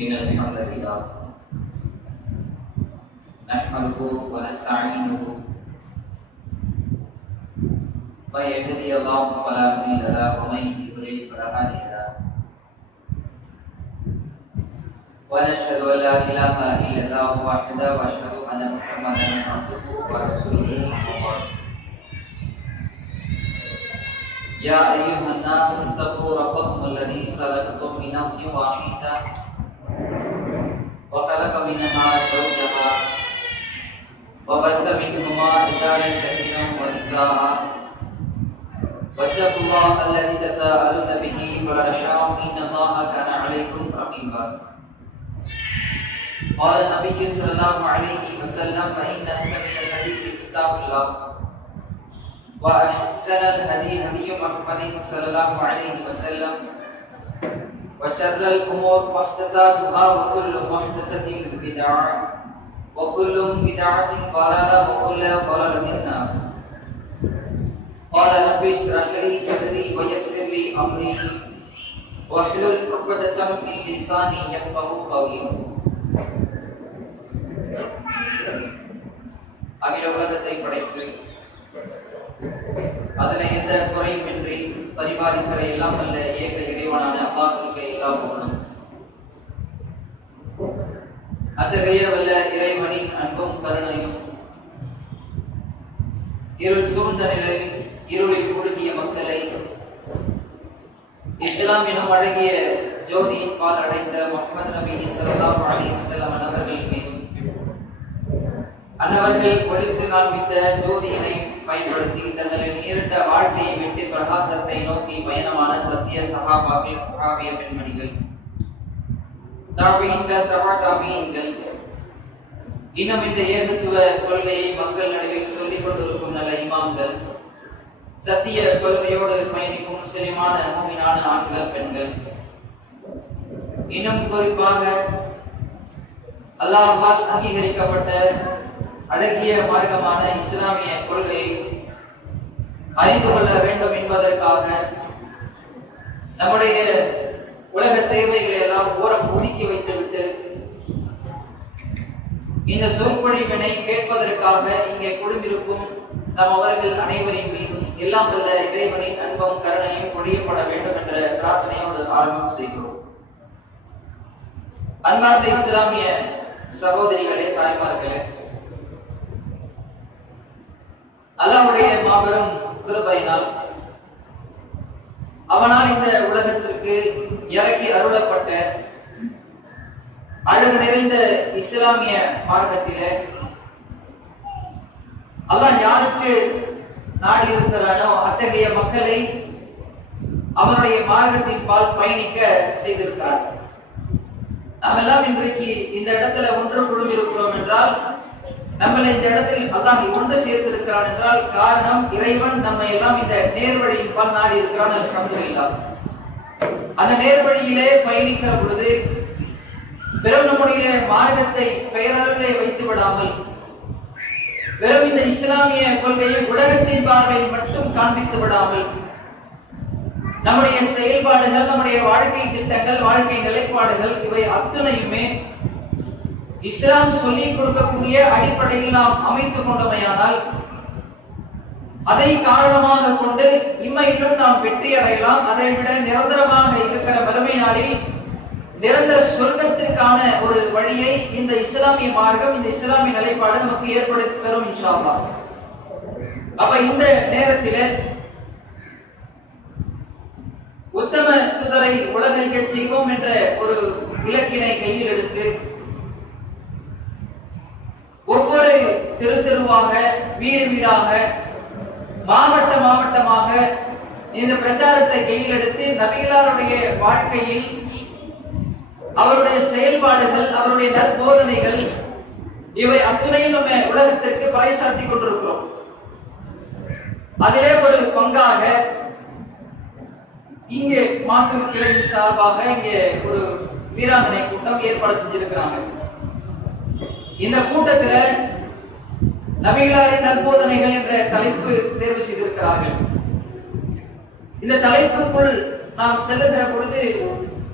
إن الحمد لله نحمده ونستعينه من يهده الله فلا مضل له ومن يضلل فلا هادي له ونشهد أن لا إله إلا الله وحده وأشهد أن محمدا عبده ورسوله يا أيها الناس اتقوا ربكم الذي خلقكم من نفس واحدة وخلق منها زوجها وبث منهما رجالا كثيرا ونساء واتقوا الله الذي تساءلون به والأرحام إن الله كان عليكم رقيبا قال النبي صلى الله عليه وسلم فإن أصدق الحديث كتاب الله وأحسن الهدي هدي محمد صلى الله عليه وسلم وشر الأمور محدثاتها وكل محدثة بدعة وكل بدعة ضلالة وكل ضلالة في النار قال رب اشرح لي صدري ويسر لي أمري واحلل عقدة من لساني يفقهوا قولي அகில உலகத்தை படைத்து அதனை எந்த குறையுமின்றி பரிபாலிக்கிற எல்லாம் அல்ல ஏக இறைவனான அல்லாஹ்வுக்கு எல்லா புகழும். அத்தகைய வல்ல இறைவனின் அன்பும் கருணையும் இருள் சூழ்ந்த நிலையில் இருளில் குறுகிய மக்களை இஸ்லாம் எனும் அழகிய ஜோதியின் பால் அடைந்த முஹம்மது நபி ஸல்லல்லாஹு அலைஹி வஸல்லம் அவர்கள் மீதும் அன்னவர்கள் ஒளித்து காண்பித்த ஜோதியினை பயன்படுத்தி தங்களின் நீண்ட வாழ்க்கையை விட்டு பிரகாசத்தை நோக்கி பயணமான சத்திய சஹாபாக்கள் சஹாபிய பெண்மணிகள் தாபீன்கள் தபாதாபீன்கள் இன்னும் இந்த ஏகத்துவ கொள்கையை மக்கள் நடுவில் சொல்லிக் கொண்டிருக்கும் நல்ல இமாம்கள் சத்திய கொள்கையோடு பயணிக்கும் முஸ்லிமான மூமினான ஆண்கள் பெண்கள் இன்னும் குறிப்பாக அல்லாஹ்வால் அங்கீகரிக்கப்பட்ட அழகிய மார்க்கமான இஸ்லாமிய கொள்கையை அறிந்து கொள்ள வேண்டும் என்பதற்காக நம்முடைய உலக தேவைகளை எல்லாம் ஓரம் ஒதுக்கி வைத்துவிட்டு இந்த சொற்பொழிவினை கேட்பதற்காக இங்கே குழுமிருக்கும் நம் அவர்கள் அனைவரின் மீதும் எல்லாம் வல்ல இறைவனின் அன்பும் கருணையும் பொழியப்பட வேண்டும் என்ற பிரார்த்தனையோடு ஆரம்பம் செய்கிறோம். அன்பார்ந்த இஸ்லாமிய சகோதரிகளே, தாய்மார்களே, அல்லாஹ்வுடைய மாபெரும் கிருபையினால் அவனால் இந்த உலகத்திற்கு இறக்கி அருளப்பட்ட அழகு நிறைந்த இஸ்லாமிய மார்க்கத்திலே அல்லாஹ் யாருக்கு நாடி இருக்கிறானோ அத்தகைய மக்களை அவனுடைய மார்க்கத்தின் பால் பயணிக்க செய்திருக்கிறார். நாம் எல்லாம் இன்றைக்கு இந்த இடத்துல ஒன்று குழுமி இருக்கிறோம் என்றால், நம்மளை இந்த இடத்தில் அல்லாஹ் ஒன்று சேர்த்திருக்கிறான் என்றால் காரணம் இறைவன் நம்ம எல்லாம் இந்த நேர்வழியின் பால் நாடி இருக்கிறான். அல்ஹம்துலில்லாஹ். அந்த நேர்வழியிலே பயணிக்கிற பொழுது வெறும் நம்முடைய மார்க்கத்தை பெயரளவிலே வைத்து விடாமல் வெறும் இந்த இஸ்லாமிய கொள்கையை உலகத்தின் பார்வையில் மட்டும் காண்பித்து விடாமல் நம்முடைய செயல்பாடுகள், நம்முடைய வாழ்க்கை திட்டங்கள், வாழ்க்கை நிலைப்பாடுகள் இவை அத்துணையுமே இஸ்லாம் சொல்லிக் கொடுக்கக்கூடிய அடிப்படையில் நாம் அமைத்துக் கொண்டமையானால் அதை காரணமாக கொண்டு இம்மையிலும் நாம் வெற்றி அடையலாம். அதை விட நிரந்தரமாக இருக்கிற வறுமை நாளில் நிரந்தர சொர்க்கத்திற்கான ஒரு வழியை இந்த இஸ்லாமிய மார்க்கம், இந்த இஸ்லாமிய நிலைப்பாடு நமக்கு ஏற்படுத்தி தரும் இன்ஷா அல்லாஹ். அப்ப இந்த நேரத்தில் உத்தம தூதரை உலகறிய செய்வோம் என்ற ஒரு இலக்கினை கையில் எடுத்து ஒவ்வொரு தெருவாக, வீடு வீடாக, மாவட்ட மாவட்டமாக இந்த பிரச்சாரத்தை கையில் எடுத்து நபிகளாருடைய வாழ்க்கையில் அவருடைய செயல்பாடுகள், அவருடைய நற்போதனைகள் இவை அத்துணையும் நம்ம உலகத்திற்கு பறைசாற்றி கொண்டிருக்கிறோம். அதிலே ஒரு பங்காக இங்கே மாற்று கிளையின் சார்பாக இங்கே ஒரு வீராங்கனை கூட்டம் ஏற்பாடு செஞ்சிருக்கிறாங்க. இந்த கூட்டத்துல நபிகளாரின் நற்போதனைகள் என்ற தலைப்பு தேர்வு செய்திருக்கிறார்கள். இந்த தலைப்புக்குள் நாம் செல்லுகிற பொழுது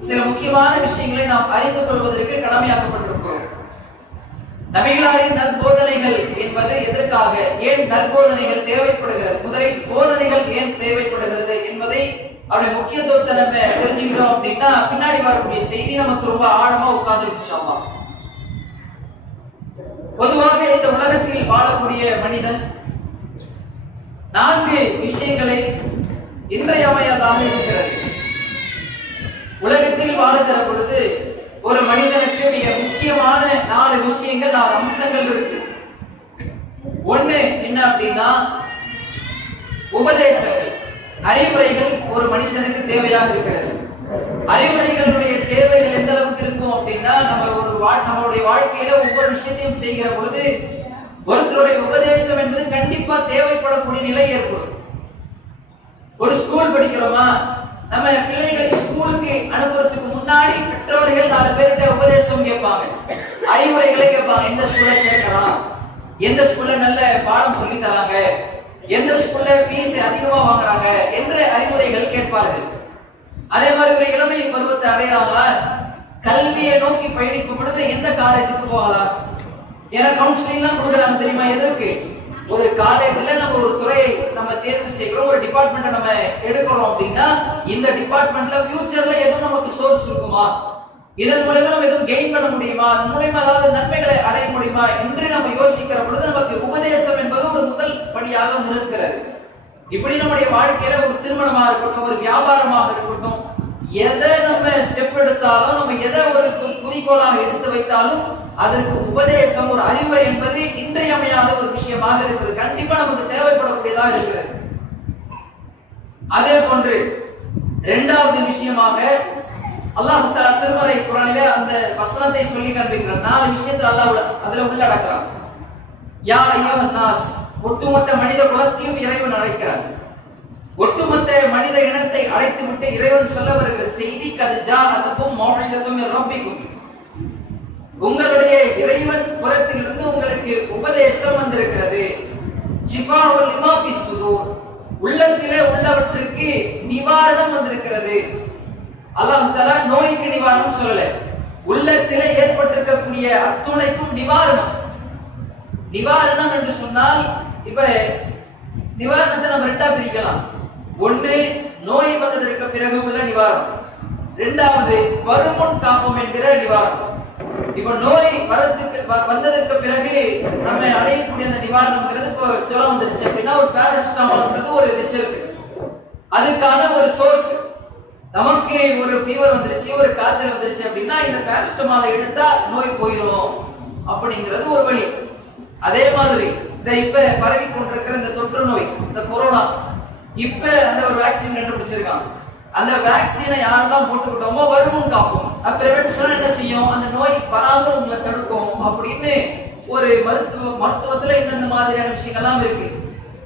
சில முக்கியமான விஷயங்களை நாம் அறிந்து கொள்வதற்கு கடமையாக்கப்பட்டிருக்கிறோம். நபிகளாரின் நற்போதனைகள் என்பது எதற்காக, ஏன் நற்போதனைகள் தேவைப்படுகிறது, முதலில் போதனைகள் ஏன் தேவைப்படுகிறது என்பதை அவருடைய முக்கியத்துவத்தை நம்ம தெரிஞ்சுக்கிட்டோம் அப்படின்னா பின்னாடி வரக்கூடிய செய்தி நமக்கு ரொம்ப ஆழமா உட்கார்ந்து. பொதுவாக இந்த உலகத்தில் வாழக்கூடிய மனிதன் 4 விஷயங்களை இன்றியமையாததாக இருக்கிறது. உலகத்தில் வாழுகிற பொழுது ஒரு மனிதனுக்கு மிக முக்கியமான 4 விஷயங்கள், 4 அம்சங்கள் இருக்கு. ஒண்ணு என்ன அப்படின்னா உபதேசங்கள், அறிவுரைகள் ஒரு மனுஷனுக்கு தேவையாக இருக்கிறது. அறிவுரைகளுடைய தேவைகள் எந்த அளவுக்கு இருக்கும் அப்படின்னா நம்மளுடைய வாழ்க்கையில ஒவ்வொரு விஷயத்தையும் செய்கிற பொழுது ஒருத்தருடைய உபதேசம் என்பது கண்டிப்பா தேவைப்படக்கூடிய நிலை ஏற்படும். ஒரு ஸ்கூல் படிக்கிறோமா, நம்ம பிள்ளைகளை ஸ்கூலுக்கு அனுப்புறதுக்கு முன்னாடி பெற்றோர்கள் 4 பேர்கிட்ட உபதேசம் கேட்பாங்க, அறிவுரைகளை கேட்பாங்க. எந்த ஸ்கூல்ல சேர்க்கலாம், எந்த ஸ்கூல்ல நல்ல பாடம் சொல்லி தராங்க, எந்த ஸ்கூல்ல ஃபீஸ் அதிகமா வாங்குறாங்க என்ற அறிவுரைகள் கேட்பார்கள். அதே மாதிரி ஒரு இளமை பருவத்தை அடையறாங்களா, கல்வியை நோக்கி பயணிக்கும் பொழுது எந்த காலேஜுக்கு போகலாம், ஏன்னா கவுன்சிலிங் எல்லாம் கொடுக்குறாங்க தெரியுமா. எதற்கு, ஒரு காலேஜ்ல நம்ம ஒரு துறையை நம்ம தேர்வு செய்கிறோம், ஒரு டிபார்ட்மெண்ட்டை நம்ம எடுக்கிறோம் அப்படின்னா இந்த டிபார்ட்மெண்ட்ல ஃபியூச்சர்ல எதுவும் நமக்கு சோர்ஸ் இருக்குமா, இதன் மூலமா நம்ம எதுவும் கெயின் பண்ண முடியுமா, அதன் மூலமா ஏதாவது நன்மைகளை அடைய முடியுமா என்று நம்ம யோசிக்கிற பொழுது நமக்கு உபதேசம் என்பது ஒரு முதல் படியாக இருக்கிறது. இப்படி நம்முடைய வாழ்க்கையில ஒரு திருமணமா இருக்கட்டும், ஒரு வியாபாரமாக இருக்கட்டும், எதை நம்ம ஸ்டெப் எடுத்தாலும், நம்ம எதை ஒரு குறிக்கோளாக எடுத்து வைத்தாலும் அதற்கு உபதேசம், ஒரு அறிவுரை என்பது இன்றியமையாத ஒரு விஷயமாக இருக்கிறது. கண்டிப்பா நமக்கு தேவைப்படக்கூடியதாக இருக்கிறது. அதே போன்று 2வது விஷயமாக அல்லாஹ் தஆலா திருமறை குர்ஆனிலே அந்த வசனத்தை சொல்லி காண்பிக்கிறார். 4 விஷயத்தை அல்லாஹ் அதுல உள்ளடக்குறான். யா அய்யுஹன் நாஸ், ஒட்டுமொத்த மனித குலத்தையும் இறைவன் அழைக்கிறான். ஒட்டுமொத்த மனித இனத்தை அழைத்து விட்டு இறைவன் சொல்ல வருகிற செய்தி, கத் ஜாஅத்துக்கும் மௌஇதத்தும் மின் ரப்பிக்கும், உங்களுடைய இறைவன் புறத்திலிருந்து உங்களுக்கு உபதேசம் வந்திருக்கிறது. ஷிஃபாஉல் லிமா ஃபிஸ் சுதூர், உள்ளத்திலே உள்ளவற்றுக்கு நிவாரணம் வந்திருக்கிறது. அல்லாஹ் தஆலா நோய்க்கு நிவாரணம் சொல்லல, உள்ளத்திலே ஏற்பட்டிருக்கக்கூடிய அத்துணைக்கும் நிவாரணம். நிவாரணம் என்று சொன்னால் இப்ப நிவாரணத்தை நம்ம 2ஆ பிரிக்கலாம். ஒன்று நோய் வந்ததற்கு பிறகு உள்ள நிவாரணம், 2வது வருமுன் காப்போம் என்கிற நிவாரணம். இப்ப நோய் வந்ததற்கு பிறகு நம்ம அடையக்கூடிய அந்த நிவாரணம்ங்கிறது, இப்போ ஜுரம் வந்துருச்சு அப்படின்னா ஒரு பாராசிட்டமால்ன்றது ஒரு ரிசல்ட், அதுக்கான ஒரு சோர்ஸ். நமக்கு ஒரு ஃபீவர் வந்துருச்சு, ஒரு காய்ச்சல் வந்துருச்சு அப்படின்னா இந்த பாராசிட்டமாலை எடுத்தா நோய் போயிடும் அப்படிங்கிறது ஒரு வழி. அதே மாதிரி இந்த இப்ப பரவி கொண்டிருக்கிற இந்த தொற்று நோய், இந்த கொரோனா, இப்ப அந்த ஒரு வேக்சின் கண்டுபிடிச்சிருக்காங்க. அந்த வேக்சினை யாரெல்லாம் போட்டுக்கிட்டோமோ வருமுன் காப்போம், பிரிவென்ஷன் என்ன செய்யும், அந்த நோய் வராமல் உங்களை தடுக்கும் அப்படின்னு ஒரு மருத்துவத்துல இந்த மாதிரியான விஷயங்கள்லாம் இருக்கு.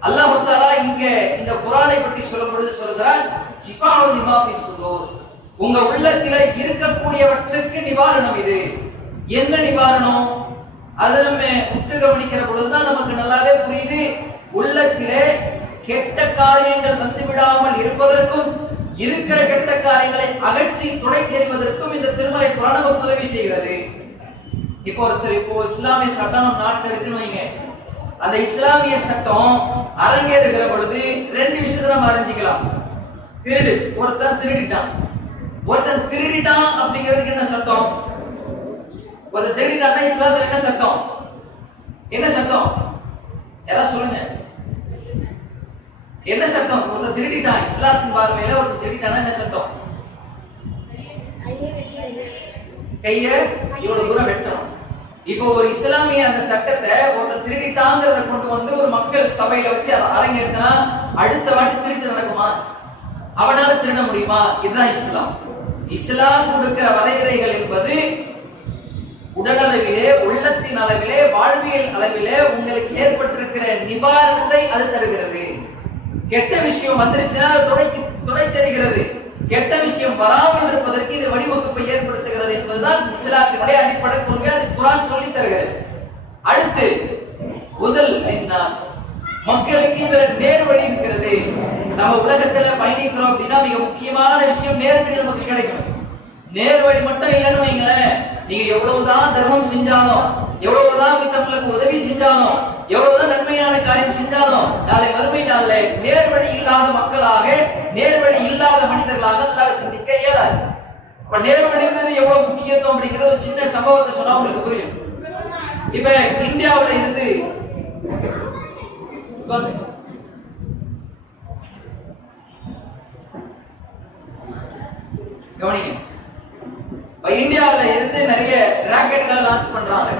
அல்லாஹ் தஆலா இங்க இந்த குர்ஆனை பற்றி சொல்லும் பொழுது சொல்கிறார், ஷிஃபாஉல் லிமா ஃபிஸ் சுதூர், உங்க உள்ளத்தில இருக்கக்கூடியவற்றுக்கு நிவாரணம். இது என்ன நிவாரணம், அதை நம்ம உற்று கவனிக்கிற பொழுதுதான் நமக்கு நல்லாவே புரியுது. உள்ளத்திலே கெட்ட காரியங்கள் வந்து விடாமல் இருப்பதற்கும், இருக்கிற கெட்ட காரியங்களை அகற்றி துடை தெரிவதற்கும் இந்த திருமறை குர்ஆன் நமக்கு உதவி செய்கிறது. இப்போ இஸ்லாமிய சட்டம் நாட்டில் இருக்குன்னு வைங்க, அந்த இஸ்லாமிய சட்டம் அரங்கேறுகிற பொழுது 2 விஷயத்தை நம்ம அறிஞ்சிக்கலாம். திருடு, ஒருத்தன் திருடிட்டான் அப்படிங்கிறதுக்கு என்ன சட்டம், ஒருத்தன் திருடிட்டான்னா இஸ்லாத்துல என்ன சட்டம், என்ன சட்டம் யாராவது சொல்லுங்க, என்ன சட்டம்? ஒருத்தன் திருடிட்டான், இஸ்லாத்தின் பார்வையில ஒருத்தன் திருடிட்டானா என்ன சட்டம்? கைய இவ்வளவு தூரம் வெட்டணும். இப்போ ஒரு இஸ்லாமிய அந்த சட்டத்தை ஒருத்தன் திருடிட்டாங்கிறத கொண்டு வந்து ஒரு மக்கள் சபையில வச்சு அதை அரங்கேற்றினா அடுத்த வாட்டி திருட்டு நடக்குமா? அவனால திருட முடியுமா? இதுதான் இஸ்லாம். இஸ்லாம் கொடுக்கிற வரையறைகள் என்பது உடல் அளவிலே, உள்ளத்தின் அளவிலே, வாழ்வியல் அளவிலே உங்களுக்கு ஏற்பட்டிருக்கிற நிவாரணத்தை அது தருகிறது. கெட்ட விஷயம் வந்துருச்சுன்னா துடை தெரிகிறது, கெட்ட விஷயம் வராமல் இருப்பதற்கு இது வழிவகுப்பை ஏற்படுத்துகிறது என்பதுதான் இஸ்லாத்தினுடைய அடிப்படை கொள்கை. அது குர்ஆன் சொல்லி தருகிறது. அடுத்து முதல் லின்னாஸ், மக்களுக்கு இதுல நேர் வழி இருக்கிறது. நம்ம உலகத்துல பயணிக்கிறோம் அப்படின்னா மிக முக்கியமான விஷயம் நேர் வழி நமக்கு கிடைக்கணும். நேர் வழி மட்டும் இல்லைன்னு வைங்களேன், நீங்க எவ்வளவுதான் தர்மம் செஞ்சாலும், எவ்வளவுதான் மத்தவங்களுக்கு உதவி செஞ்சாலும், எவ்வளவுதான் நன்மையான காரியம் செஞ்சாலும், நாளை மறுமை நாள்ல நேர் வழி இல்லாத மக்களாக, நேர் வழி இல்லாத மனிதர்களாக அல்லாஹ்வை சந்திக்க இயலாது. அப்ப நேர் வழிங்கிறது எவ்வளவு முக்கியத்துவம் அப்படிங்கிறது ஒரு சின்ன சம்பவத்தை சொன்னா உங்களுக்கு புரியும். இப்ப இந்தியாவுல இருந்து கவனிங்க, இந்தியாவில இருந்து நிறைய ராக்கெட்களை லான்ச் பண்றாங்க,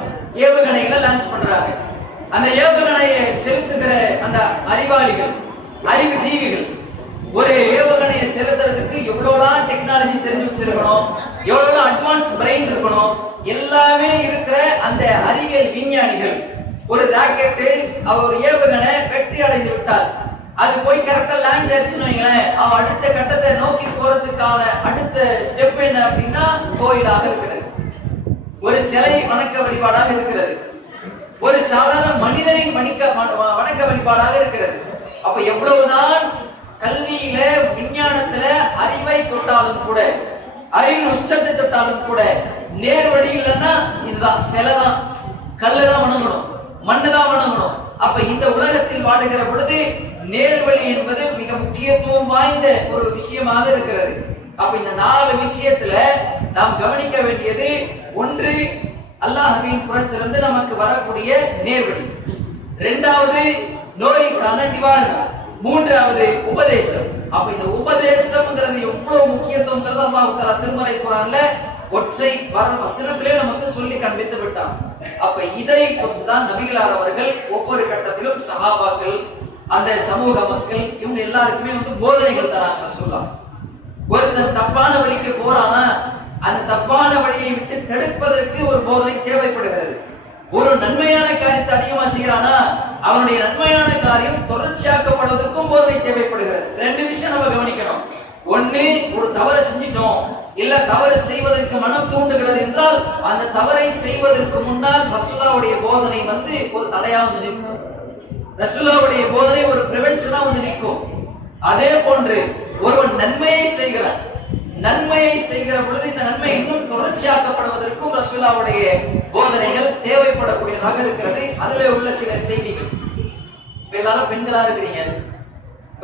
ஏவுகணைகளை லான்ச் பண்றாங்க. அந்த ஏவுகணையை செலுத்துகிற அந்த அறிவாளிகள், அறிவு ஜீவிகள் ஒரு ஏவுகணையை செலுத்துறதுக்கு எவ்வளவுதான் டெக்னாலஜி தெரிஞ்சு வச்சிருக்கணும், எவ்வளவு அட்வான்ஸ் பிரெயின் இருக்கணும், எல்லாமே இருக்கிற அந்த அறிவியல் விஞ்ஞானிகள் ஒரு ராக்கெட்டு ஒரு ஏவுகணை வெற்றி அடைந்து விட்டால் அது போய் கரெக்டா லான்ச் ஆச்சுன்னு வைங்களேன், அவன் அடுத்த கட்டத்தை நோக்கி போறதுக்கான அடுத்த ஸ்டெப் என்ன அப்படின்னா கோயிலாக இருக்கிறது, ஒரு சிலை வணக்க வழிபாடாக இருக்கிறது, ஒரு சாதாரண மனிதனின் வணக்க வழிபாடாக இருக்கிறது. அப்ப எவ்வளவுதான் கல்வியில விஞ்ஞானத்துல அறிவை தொட்டாலும் கூட, அறிவின் உச்சத்தை தொட்டாலும் கூட நேர் வழி இல்லைன்னா இதுதான் சிலைதான், கல்லுதான் வணங்கணும், மண்ணுதான் வணங்கணும். அப்ப இந்த உலகத்தில் வாடுகிற பொழுது நேர்வழி என்பது மிக முக்கியத்துவம் வாய்ந்த ஒரு விஷயமாக இருக்கிறது. அப்ப இந்த 4 விஷயத்துல நாம் கவனிக்க வேண்டியது, ஒன்று அல்லாஹ்வின் புறத்திலிருந்து நமக்கு வரக்கூடிய நேர்வழி, இரண்டாவது நோய்க்கான நிவாரணம், மூன்றாவது உபதேசம். அப்ப இந்த உபதேசம்ங்கிறது எவ்வளவு முக்கியத்துவம் அல்லாஹ் தஆலா திருமறை குர்ஆன்ல ஒற்றை வசனத்திலே நமக்கு சொல்லி காண்பித்து விட்டான். அப்ப இதை தான் நபிகளார் அவர்கள் ஒவ்வொரு கட்டத்திலும் சஹாபாக்கள், அந்த சமூக மக்கள், இவங்க எல்லாருக்குமே போதனைகள் தராங்க. சொல்லலாம், ஒருத்தன் தப்பான வழிக்கு போறானா அந்த தப்பான வழியை விட்டு தடுப்பதற்கு ஒரு போதனை தேவைப்படுகிறது. ஒரு நன்மையான காரியத்தை அதிகமா செய்யறானா அவனுடைய நன்மையான காரியம் தொடர்ச்சியாக்கப்படுவதற்கும் போதனை தேவைப்படுகிறது. 2 விஷயம் நம்ம கவனிக்கணும். ஒண்ணு, ஒரு தவறை செஞ்சிட்டோம், இல்ல தவறு செய்வதற்கு மனம் தூண்டுகிறது என்றால் அந்த தவறை செய்வதற்கு முன்னால் ரசூலுல்லாஹ்வுடைய போதனை ஒரு தடையா நிற்கும். ரசூலுல்லாஹ்வுடைய போதனை ஒரு பிரிவென்ஷனா நிற்கும். அதே போன்று ஒருவன் நன்மையை செய்கிறான், நன்மையை செய்கிற பொழுது இந்த நன்மை இன்னும் தொடர்ச்சியாக்கப்படுவதற்கும் ரசூலுல்லாஹ்வுடைய போதனைகள் தேவைப்படக்கூடியதாக இருக்கிறது. அதுல உள்ள சில செய்திகள், எல்லாரும் பெண்களா இருக்கிறீங்க,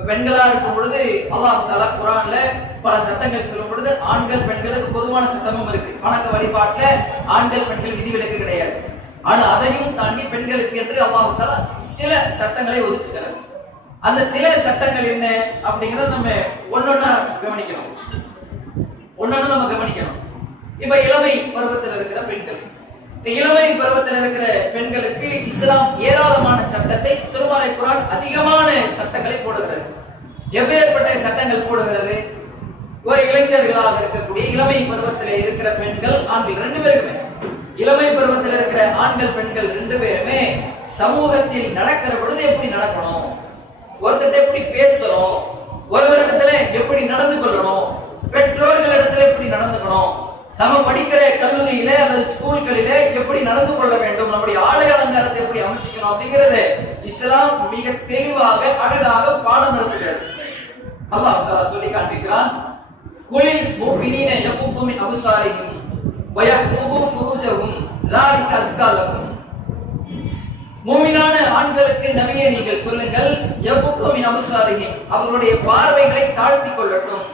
பெண்களா இருக்கும் பொழுது அல்லாஹ் தஆலா குர்ஆன்ல பல சட்டங்கள் சொல்லும் பொழுது ஆண்கள் பெண்களுக்கு பொதுவான சட்டமும் இருக்கு. வணக்க வழிபாட்டுல ஆண்கள் பெண்கள் விதிவிலக்கு கிடையாது. ஆனா அதையும் தாண்டி பெண்களுக்கு என்று அல்லாஹ் தஆலா சில சட்டங்களை ஒதுக்குகிறார். அந்த சில சட்டங்கள் என்ன அப்படிங்கறத நம்ம ஒன்னொன்னா கவனிக்கணும். இப்ப இளமை பருவத்தில் இருக்கிற பெண்கள், இளமை பருவத்தில் இருக்கிற பெண்களுக்கு இஸ்லாம் ஏராளமான சட்டத்தை, திருமறை குர்ஆன் அதிகமான சட்டங்களை போடுகிறது. எப்பேற்பட்ட சட்டங்கள் போடுகிறது? ஒரு இளைஞர்களாக இருக்கக்கூடிய இளமை பருவத்தில் இருக்கிற பெண்கள், ஆண்கள் 2 பேருமே, இளமை பருவத்தில் இருக்கிற ஆண்கள் பெண்கள் 2 பேருமே சமூகத்தில் நடக்கிற பொழுது எப்படி நடக்கணும், ஒருத்தர் எப்படி பேசணும், ஒருவரிடத்துல எப்படி நடந்து கொள்ளணும், பெற்றோர்களிடத்துல எப்படி நடந்துக்கணும், நம்ம படிக்கிற கல்லூரியில அல்லது ஸ்கூல்களிலே எப்படி நடந்து கொள்ள வேண்டும், நம்முடைய ஆடை அலங்காரத்தை எப்படி அமைச்சிக்கணும் அப்படிங்கிறது இஸ்லாம் மிக தெளிவாக அழகாக பாடம் நடத்துகிறது. அல்லாஹ் தஆலா சொல்லி காண்பிக்கிறான், குலில் முஃமினீன யகுது மின் அப்சாரிஹிம் வ யஹ்ஃபுது ஃபுரூஜஹும் ذلك அஸ்கா லகும். மூமினான ஆண்களுக்கு நபியே நீங்கள் சொல்லுங்கள், யகுது மின் அப்சாரிஹிம், அவர்களுடைய பார்வைகளை தாழ்த்திக் கொள்ளட்டும்,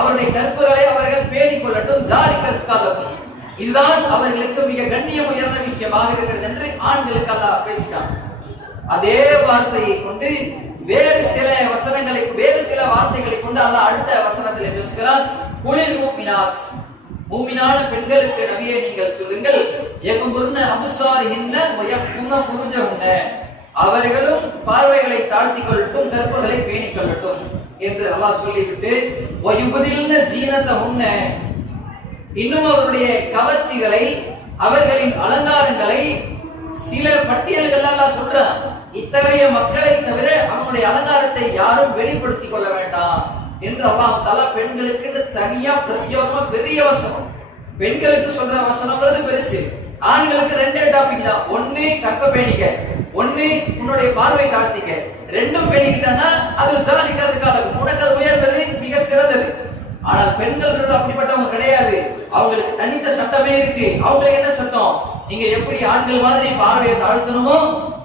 அவருடைய கற்புகளை அவர்கள் பேணிக் கொள்ளட்டும், இதுதான் அவர்களுக்கு மிக கண்ணியம் உயர்ந்த விஷயமாக இருக்கிறது என்று ஆண்களுக்கு அல்லாஹ் பேசிட்டான். அதே வார்த்தையை கொண்டு வேறு சில வசனங்களை, வேறு சில வார்த்தைகளை கொண்டு அல்லாஹ் அடுத்த வசனத்திலே பேசுகிறான், குலில் முஃமினாத், மூமினான பெண்களுக்கு நபியே நீங்கள் சொல்லுங்கள், யகுதுன்ன அப்சாரிஹின்ன வ யஹ்ஃபுன ஃபுரூஜஹுன்ன, அவர்களும் பார்வைகளை தாழ்த்திக் கொள்ளட்டும், கற்புகளை பேணிக் கொள்ளட்டும் என்று அல்லாஹ் சொல்லிவிட்டு, வயுபதில்ன ஸீனத்தஹுன்ன, இன்னும் அவருடைய கவர்ச்சிகளை, அவர்களின் அலங்காரங்களை சில பட்டியல்கள் அல்லாஹ் சொல்றான். இத்தகைய மக்களை தவிர அவனுடைய அலங்காரத்தை யாரும் வெளிப்படுத்திக் கொள்ள வேண்டாம் என்று அல்லாஹ் தஆலா பெண்களுக்கு தனியா பிரத்யேகமா பெரிய வசனம், பெண்களுக்கு சொல்ற வசனம்ங்கிறது பெருசு, ஆண்களுக்கு 2 டாபிக் தான். ஒண்ணு கற்ப பேணிக்க, ஒண்ணு உன்னுடைய பார்வை தாழ்த்திக்க, ரெண்டும் பேணிக்கிட்டானா அது சாதிக்கிறதுக்காக உனக்கு அது உயர்ந்தது, மிக சிறந்தது. ஆனால் பெண்கள் அப்படிப்பட்டவங்க கிடையாது. அவங்களுக்கு தனித்த சட்டமே இருக்கு. அவங்களுக்கு என்ன சட்டம்? நீங்க எப்படி ஆண்கள் மாதிரி பார்வையை தாழ்த்தணுமோ,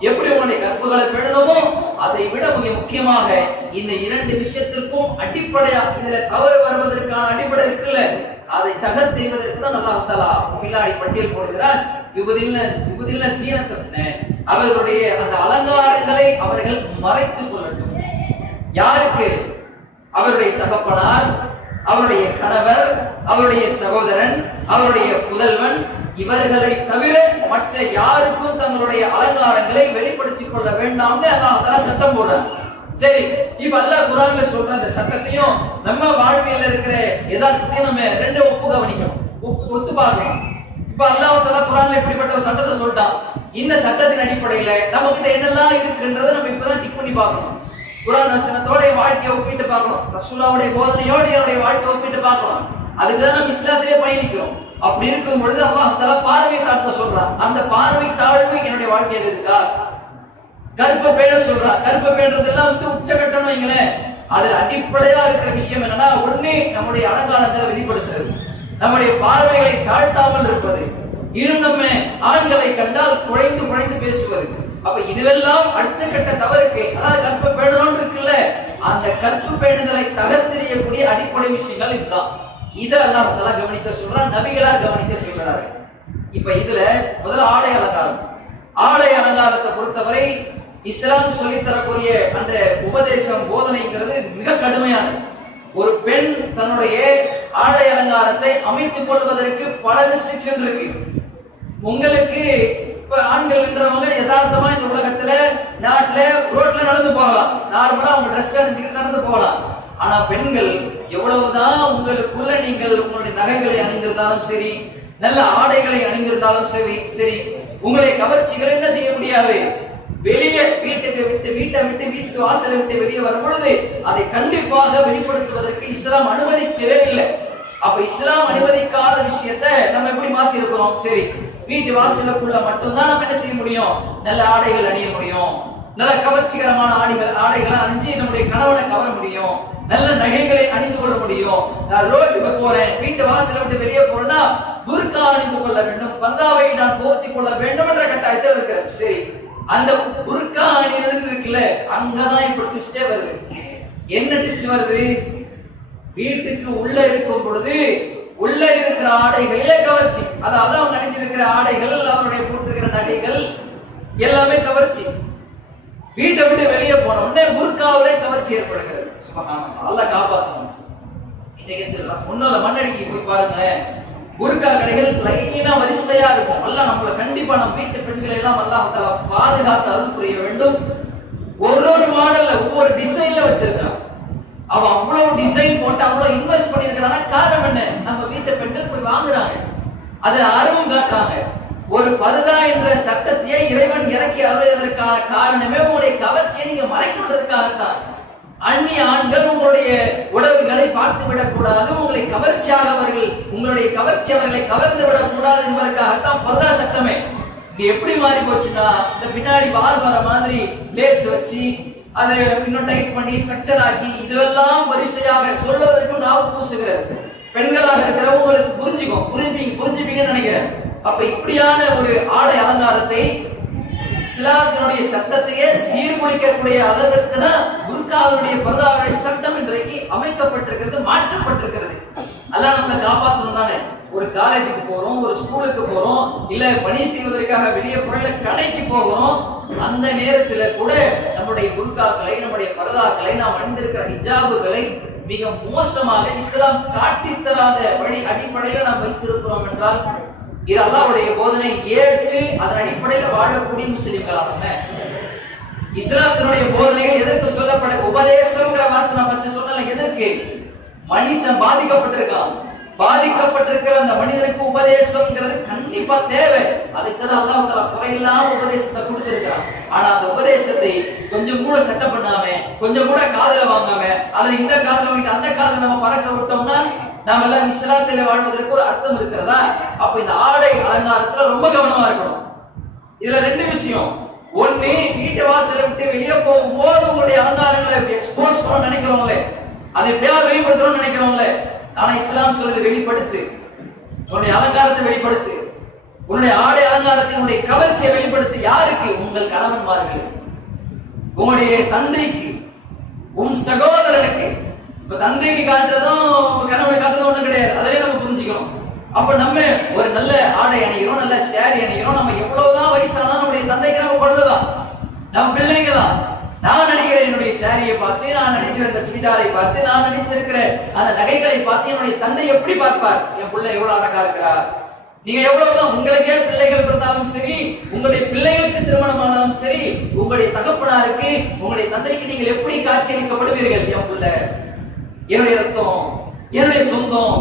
எப்படி உங்களுடைய கற்புகளை பேணணுமோ, அதை விட மிக முக்கியமாக இந்த இரண்டு விஷயத்திற்கும் அடிப்படையா இதுல தவறு வருவதற்கான அடிப்படை இருக்குல்ல, அதை தகர்த்தெறிவதற்கு தான் அல்லாஹ் தஆலா பின்னாடி பட்டியல் போடுகிறார். யுபதில்ல சீனத்தன, அவர்களுடைய அந்த அலங்காரங்களை அவர்கள் மறைத்துக் கொள்ளட்டும். யாருக்கு? அவருடைய தகப்பனார், அவருடைய கணவர், அவருடைய சகோதரன், அவருடைய புதல்வன், இவர்களை தவிர மற்ற யாருக்கும் தங்களுடைய அலங்காரங்களை வெளிப்படுத்திக் கொள்ள வேண்டாம்னு அல்லாஹ் தஆலா சட்டம் போடுறார். சரி, இப்ப அல்லாஹ் குர்ஆன்ல சொல்ற அந்த சட்டத்தையும் நம்ம வாழ்க்கையில இருக்கிற யதார்த்தத்தையும் நம்ம ரெண்டு ஒப்பு கவனிக்கணும், ஒத்து பார்க்கணும். இப்ப அல்லாஹ் தஆலா குர்ஆன்ல இப்படிப்பட்ட ஒரு சட்டத்தை சொல்லிட்டான். இந்த சட்டத்தின் அடிப்படையில நம்ம கிட்ட என்னெல்லாம் இருக்குன்றதை நம்ம இப்பதான் டிக் பண்ணி பார்க்கணும். குர்ஆன் வசனத்தோட வாழ்க்கையை ஒப்பிட்டு பார்க்கணும், ரசூலுல்லாஹ்வுடைய போதனையோட என்னுடைய வாழ்க்கையை ஒப்பிட்டு பார்க்கணும். அதுக்குதான் நம்ம இஸ்லாத்திலே பயணிக்கிறோம். அப்படி இருக்கும் பொழுது அல்லாஹ் தஆலா பார்வையை தாழ்த்த சொல்றான். அந்த பார்வை தாழ்வு என்னுடைய வாழ்க்கையில் இருக்கா? கற்ப பேண சொல்றான். கற்ப பேணுறதெல்லாம் உச்சகட்டம் வைங்களேன். அதுல அடிப்படையா இருக்கிற விஷயம் என்னன்னா, ஒண்ணு நம்முடைய அலங்காரத்தை வெளிப்படுத்துறது, நம்முடைய பார்வைகளை தாழ்த்தாமல் இருப்பது, இன்னும் நம்ம ஆண்களை கண்டால் குழைந்து குழைந்து பேசுவது. அப்ப இதுவெல்லாம் அடுத்த கட்ட தவறுக்கு, அதாவது கற்ப பேணணும் இருக்குல்ல, அந்த கற்ப பேணுதலை தகர்த்தெறியக்கூடிய அடிப்படை விஷயங்கள் இதுதான். இதை அல்லாஹ் தஆலா கவனிக்க சொல்றான், நபிகளார் கவனிக்க சொல்றாரு. இப்ப இதுல முதல்ல ஆடை அலங்காரம். ஆடை அலங்காரத்தை பொறுத்தவரை இஸ்லாம் சொல்லி தரக்கூடிய அந்த உபதேசம், போதனைங்கிறது மிக கடுமையானது. ஒரு பெண் தன்னுடைய ஆடை அலங்காரத்தை அமைத்துக் கொள்வதற்கு பல ரெஸ்ட்ரிக்ஷன் இருக்கு. உங்களுக்கு இப்ப ஆண்கள் என்றவங்க யதார்த்தமா இந்த உலகத்துல நாட்டுல ரோட்ல நடந்து போகலாம், நார்மலா அவங்க ட்ரெஸ் அணிஞ்சுக்கிட்டு நடந்து போகலாம். ஆனா பெண்கள் எவ்வளவுதான் உங்களுக்குள்ள நீங்கள் உங்களுடைய நகைகளை அணிந்திருந்தாலும் சரி, நல்ல ஆடைகளை அணிந்திருந்தாலும் சரி, உங்களுடைய கவர்ச்சிகளை என்ன செய்ய முடியாது. வெளியே வீட்டை விட்டு வீட்டு வாசலை விட்டு வெளியே வரும் பொழுது அதை கண்டிப்பாக வெளிப்படுத்துவதற்கு இஸ்லாம் அனுமதிக்கவே இல்லை. அப்ப இஸ்லாம் அனுமதிக்காத விஷயத்தை நம்ம எப்படி மாத்தி இருக்கிறோம்? சரி, வீட்டு வாசலுக்குள்ள மட்டும்தான் நம்ம என்ன செய்ய முடியும்? நல்ல ஆடைகள் அணிய முடியும், நல்ல கவர்ச்சிகரமான ஆடைகளை அணிஞ்சு நம்முடைய கணவனை கவர முடியும், நல்ல நகைகளை அணிந்து கொள்ள முடியும். நான் ரோட்டுக்கு போறேன், வீட்டு வாசலை விட்டு வெளியே போறேன்னா புர்கா அணிந்து கொள்ள வேண்டும், பர்தாவை நான் போர்த்தி கொள்ள வேண்டும் என்ற கட்டாயத்தில் இருக்கிறேன். சரி, அந்த புர்கா அணிந்து இருக்குல்ல, அங்கதான் இப்ப ட்விஸ்டே வருது. என்ன ட்விஸ்ட் வருது? வீட்டுக்கு உள்ள இருக்கும் பொழுது உள்ள இருக்கிற ஆடைகளிலே கவர்ச்சி, அதாவது அவங்க அணிஞ்சிருக்கிற ஆடைகள், அவருடைய போட்டிருக்கிற நகைகள் எல்லாமே கவர்ச்சி. வீட்டை விட்டு வெளியே போன உடனே புர்காவிலே கவர்ச்சி ஏற்படுகிறது. சுப்ஹானல்லாஹ், அல்லாஹ் காப்பாத்தணும். இன்னைக்கு ஒண்ணுல மண்ணடிக்கு போய் பாருங்களேன், புர்கா கடைகள் லைனா வரிசையா இருக்கும். அல்லாஹ் நம்மள கண்டிப்பா நம்ம வீட்டு பெண்களை எல்லாம் அல்லாஹ் தஆலா பாதுகாத்து அருள் புரிய வேண்டும். ஒரு மாடல்ல ஒவ்வொரு டிசைன்ல வச்சிருக்கான். அவ அவ்வளவு டிசைன் போட்டு அவ்வளவு இன்வெஸ்ட் பண்ணிருக்கான காரணம் என்ன? நம்ம வீட்டு பெண்கள் போய் வாங்குறாங்க, அது ஆர்வம் காட்டுறாங்க. ஒரு பர்தா என்ற சட்டத்தையே இறைவன் இறக்கி அருள்வதற்கான காரணமே உங்களுடைய கவர்ச்சியை நீங்க மறைக்கிறதுக்காகத்தான். அந்நிய ஆண்கள் உங்களுடைய உடவுகளை பார்த்து விடக்கூடாது, உங்களை கவர்ச்சியாக உங்களுடைய கவர்ச்சி அவர்களை கவர்ந்து விடக்கூடாது என்பதற்காகத்தான் பர்தா சட்டமே. இது எப்படி மாறி போச்சுன்னா, இந்த பின்னாடி வால் வர மாதிரி லேஸ் வச்சு அதை இன்னும் டைட் பண்ணி ஸ்ட்ரக்சர் ஆக்கி இதுவெல்லாம் வரிசையாக சொல்வதற்கும் நான் பூசுகிறேன். பெண்களாக இருக்கிறவங்களுக்கு புரிஞ்சுப்பீங்கன்னு நினைக்கிறேன். அப்ப இப்படியான ஒரு ஆடை அலங்காரத்தை இஸ்லாத்தினுடைய சட்டத்தையே சீர்குலைக்கக்கூடிய அளவிற்கு தான் புர்காவுடைய பர்தாவுடைய சட்டம் இன்றைக்கு அமைக்கப்பட்டிருக்கிறது, மாற்றப்பட்டிருக்கிறது. அல்லாஹ் நம்மளை காப்பாற்றணும் தானே. ஒரு காலேஜுக்கு போறோம், ஒரு ஸ்கூலுக்கு போறோம், இல்ல பணி செய்வதற்காக வெளியே போற கடைக்கு போகிறோம். அந்த நேரத்துல கூட நம்முடைய புர்காக்களை, நம்முடைய பர்தாக்களை, நாம் அணிந்திருக்கிற ஹிஜாபுகளை மிக மோசமாக இஸ்லாம் காட்டித் தராத வழி அடிப்படையில் நாம் வைத்திருக்கிறோம் என்றால் இது அல்லாஹ்வுடைய போதனை ஏற்று அதன் அடிப்படையில் வாழக்கூடிய முஸ்லிம்களாக இஸ்லாத்தினுடைய போதனைகள் எதற்கு சொல்லப்பட உபதேசம்ங்கிற வார்த்தை நான் ஃபர்ஸ்ட் சொன்னல, எதற்கு? மனுஷன் பாதிக்கப்பட்டிருக்கிற அந்த மனிதனுக்கு உபதேசம்ங்கிறது கண்டிப்பா தேவை. அதுக்கு தான் அல்லாஹ் தஆலா குறையில்லாம உபதேசத்தை கொடுத்திருக்கிறான். ஆனா அந்த உபதேசத்தை கொஞ்சம் கூட சட்டம் பண்ணாம, கொஞ்சம் கூட காதுல வாங்காம, அல்லது இந்த காதுல வாங்கிட்டு அந்த காதுல நம்ம பறக்க விட்டோம்னா நாம எல்லாம் இஸ்லாத்திலே வாழ்வதற்கு ஒரு அர்த்தம் இருக்கிறதா? அப்ப இந்த ஆடை அலங்காரத்துல ரொம்ப கவனமா இருக்கணும். இதுல ரெண்டு விஷயம். ஒண்ணு வீட்டு வாசலை விட்டு வெளியே போகும்போது உங்களுடைய அலங்காரங்களை எக்ஸ்போஸ் பண்ண நினைக்கிறோம்ல, அதை எப்படியா வெளிப்படுத்தணும்னு நினைக்கிறோம்ல. ஆனா இஸ்லாம் சொல்றது வெளிப்படுத்து, உன்னுடைய அலங்காரத்தை வெளிப்படுத்து, உன்னுடைய ஆடை அலங்காரத்தை, உன்னுடைய கவர்ச்சியை வெளிப்படுத்து. யாருக்கு? உங்கள் கணவன்மார்கள், உங்களுடைய தந்தைக்கு, உன் சகோதரனுக்கு. இப்ப தந்தைக்கு காட்டுறதும் கணவனை காட்டுறதும் ஒண்ணும் கிடையாது, அதிலே நம்ம புரிஞ்சுக்கணும். அப்ப நம்ம ஒரு நல்ல ஆடை அணிகிறோம், நல்ல சேரி அணிகிறோம். நம்ம எவ்வளவுதான் வயசானா நம்முடைய தந்தைக்கு நம்ம குழந்தைதான், நம்ம பிள்ளைங்க தான். நான் நடிக்கிறேன் என்னுடைய சேரியை பார்த்து, நான் நடிக்கிற அந்த சுடிதாரை பார்த்து, நான் நடித்திருக்கிற அந்த நகைகளை பார்த்து என்னுடைய தந்தை எப்படி பார்ப்பார்? என் பிள்ளை எவ்வளவு அழகா இருக்கிறா. நீங்க எவ்வளவுதான் உங்களுக்கே பிள்ளைகள் பிறந்தாலும் சரி, உங்களுடைய பிள்ளைகளுக்கு திருமணமானாலும் சரி, உங்களுடைய தகப்பனாருக்கு, உங்களுடைய தந்தைக்கு நீங்கள் எப்படி காட்சியளிக்கப்படுவீர்கள்? என் பிள்ளை என்னுடைய ரத்தம், என்னுடைய சொந்தம்,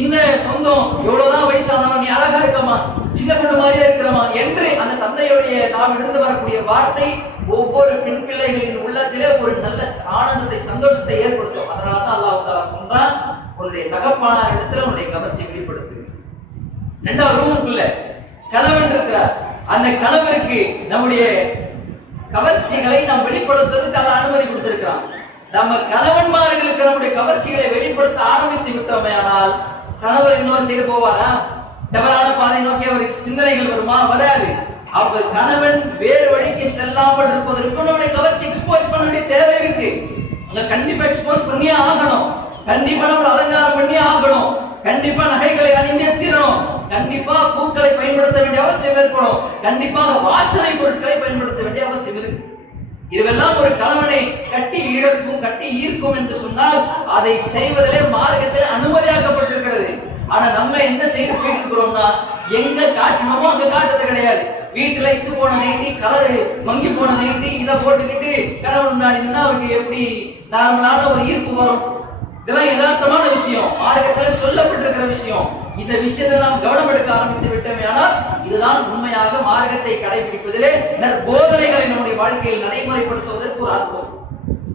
இந்த சொந்தம் எவ்வளவுதான் வயசானாலும் நீ அழகா இருக்கமா, சின்ன பொண்ணு மாதிரியா இருக்கிறமா என்று அந்த தந்தையுடைய நாம் இருந்து வரக்கூடிய வார்த்தை ஒவ்வொரு பெண் பிள்ளைகளின் உள்ளத்திலே ஒரு நல்ல ஆனந்தத்தை, சந்தோஷத்தை ஏற்படுத்தும். அதனாலதான் அல்லாஹ் தஆலா சொல்றான், உன்னுடைய தகப்பனார் இடத்துல உன்னுடைய கவர்ச்சியை வெளிப்படுத்து. இரண்டாவது ரூமுக்குள்ள கணவன் இருக்கிறார், அந்த கணவருக்கு நம்முடைய கவர்ச்சிகளை நாம் வெளிப்படுத்துவதற்கு அல்லாஹ் அனுமதி கொடுத்திருக்கிறான். நம்ம கணவன்மார்களுக்கு நம்முடைய கவர்ச்சிகளை வெளிப்படுத்த ஆரம்பித்து விட்டோமே ஆனால் கணவர் இன்னொரு சைடு போவாரா? தவறான பாதை நோக்கி அவருக்கு சிந்தனைகள் வருமா? வராது. அப்ப கணவன் வேறு வழிக்கு செல்லாமல் இருப்பதற்கு நம்முடைய கவர்ச்சி எக்ஸ்போஸ் பண்ண வேண்டிய தேவை இருக்கு. அங்க கண்டிப்பா எக்ஸ்போஸ் பண்ணியே ஆகணும், கண்டிப்பா நம்ம அலங்காரம் பண்ணியே ஆகணும், கண்டிப்பா நகைகளை அணிந்தே தீரணும், கண்டிப்பா பூக்களை பயன்படுத்த வேண்டிய அவசியம் ஏற்படும், கண்டிப்பாக வாசனை பொருட்களை பயன்படுத்த வேண்டிய அவசியம் இருக்கு. இதுவெல்லாம் ஒரு கணவனை கட்டி இழுக்கும், கட்டி ஈர்க்கும் என்று சொன்னால் அதை செய்வதிலே மார்க்கத்தில் அனுமதியாக்கப்பட்டிருக்கிறது. ஆனா நம்ம எந்த சைடு போயிட்டு இருக்கிறோம்னா, எங்க காட்டணுமோ அங்க காட்டுறது கிடையாது. வீட்டுல இத்து போன நைட்டி, கலர் மங்கி போன நைட்டி இதை போட்டுக்கிட்டு கணவன் முன்னாடினா அவருக்கு எப்படி நார்மலான ஒரு ஈர்ப்பு வரும்? இதெல்லாம் யதார்த்தமான விஷயம், மார்க்கத்தில் சொல்லப்பட்டிருக்கிற விஷயம். இந்த விஷயத்தை நாம் கவனம் எடுக்க ஆரம்பித்து விட்டோமே ஆனால் இதுதான் உண்மையாக மார்க்கத்தை கடைபிடிப்பதிலே நற்போதனைகளை நம்முடைய வாழ்க்கையில் நடைமுறைப்படுத்துவதற்கு ஒரு அர்த்தம்.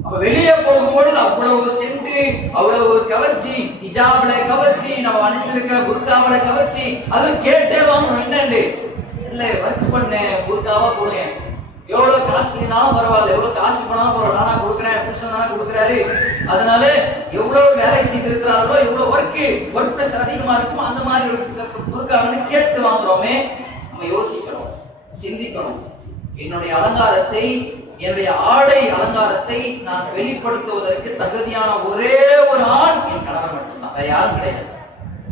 அப்ப வெளியே போகும்பொழுது அவ்வளவு சென்று, அவ்வளவு கவர்ச்சி, ஹிஜாப்ல கவர்ச்சி, நம்ம அணிந்திருக்கிற புர்காவில கவர்ச்சி, அது கேட்டே வாங்கணும். என்னண்டு இல்ல ஒர்க் பண்ண புர்காவா போடுங்க, எவ்வளவு காசுனாலும் பரவாயில்ல, எவ்வளவு காசு போனாலும் பரவாயில்ல, நானா கொடுக்குறேன், புருஷன் தானே கொடுக்குறாரு, அதனால எவ்வளவு வேலை செய்து இருக்கிறார்களோ, எவ்வளவு ஒர்க் பிரஷர் அதிகமா இருக்கும், அந்த மாதிரி புர்காவன்னு கேட்டு வாங்குறோமே. நம்ம யோசிக்கணும், சிந்திக்கணும். என்னுடைய அலங்காரத்தை, என்னுடைய ஆடை அலங்காரத்தை நான் வெளிப்படுத்துவதற்கு தகுதியான ஒரே ஒரு ஆண் என் கணவன் மட்டும்தான், வேற யாரும் கிடையாது.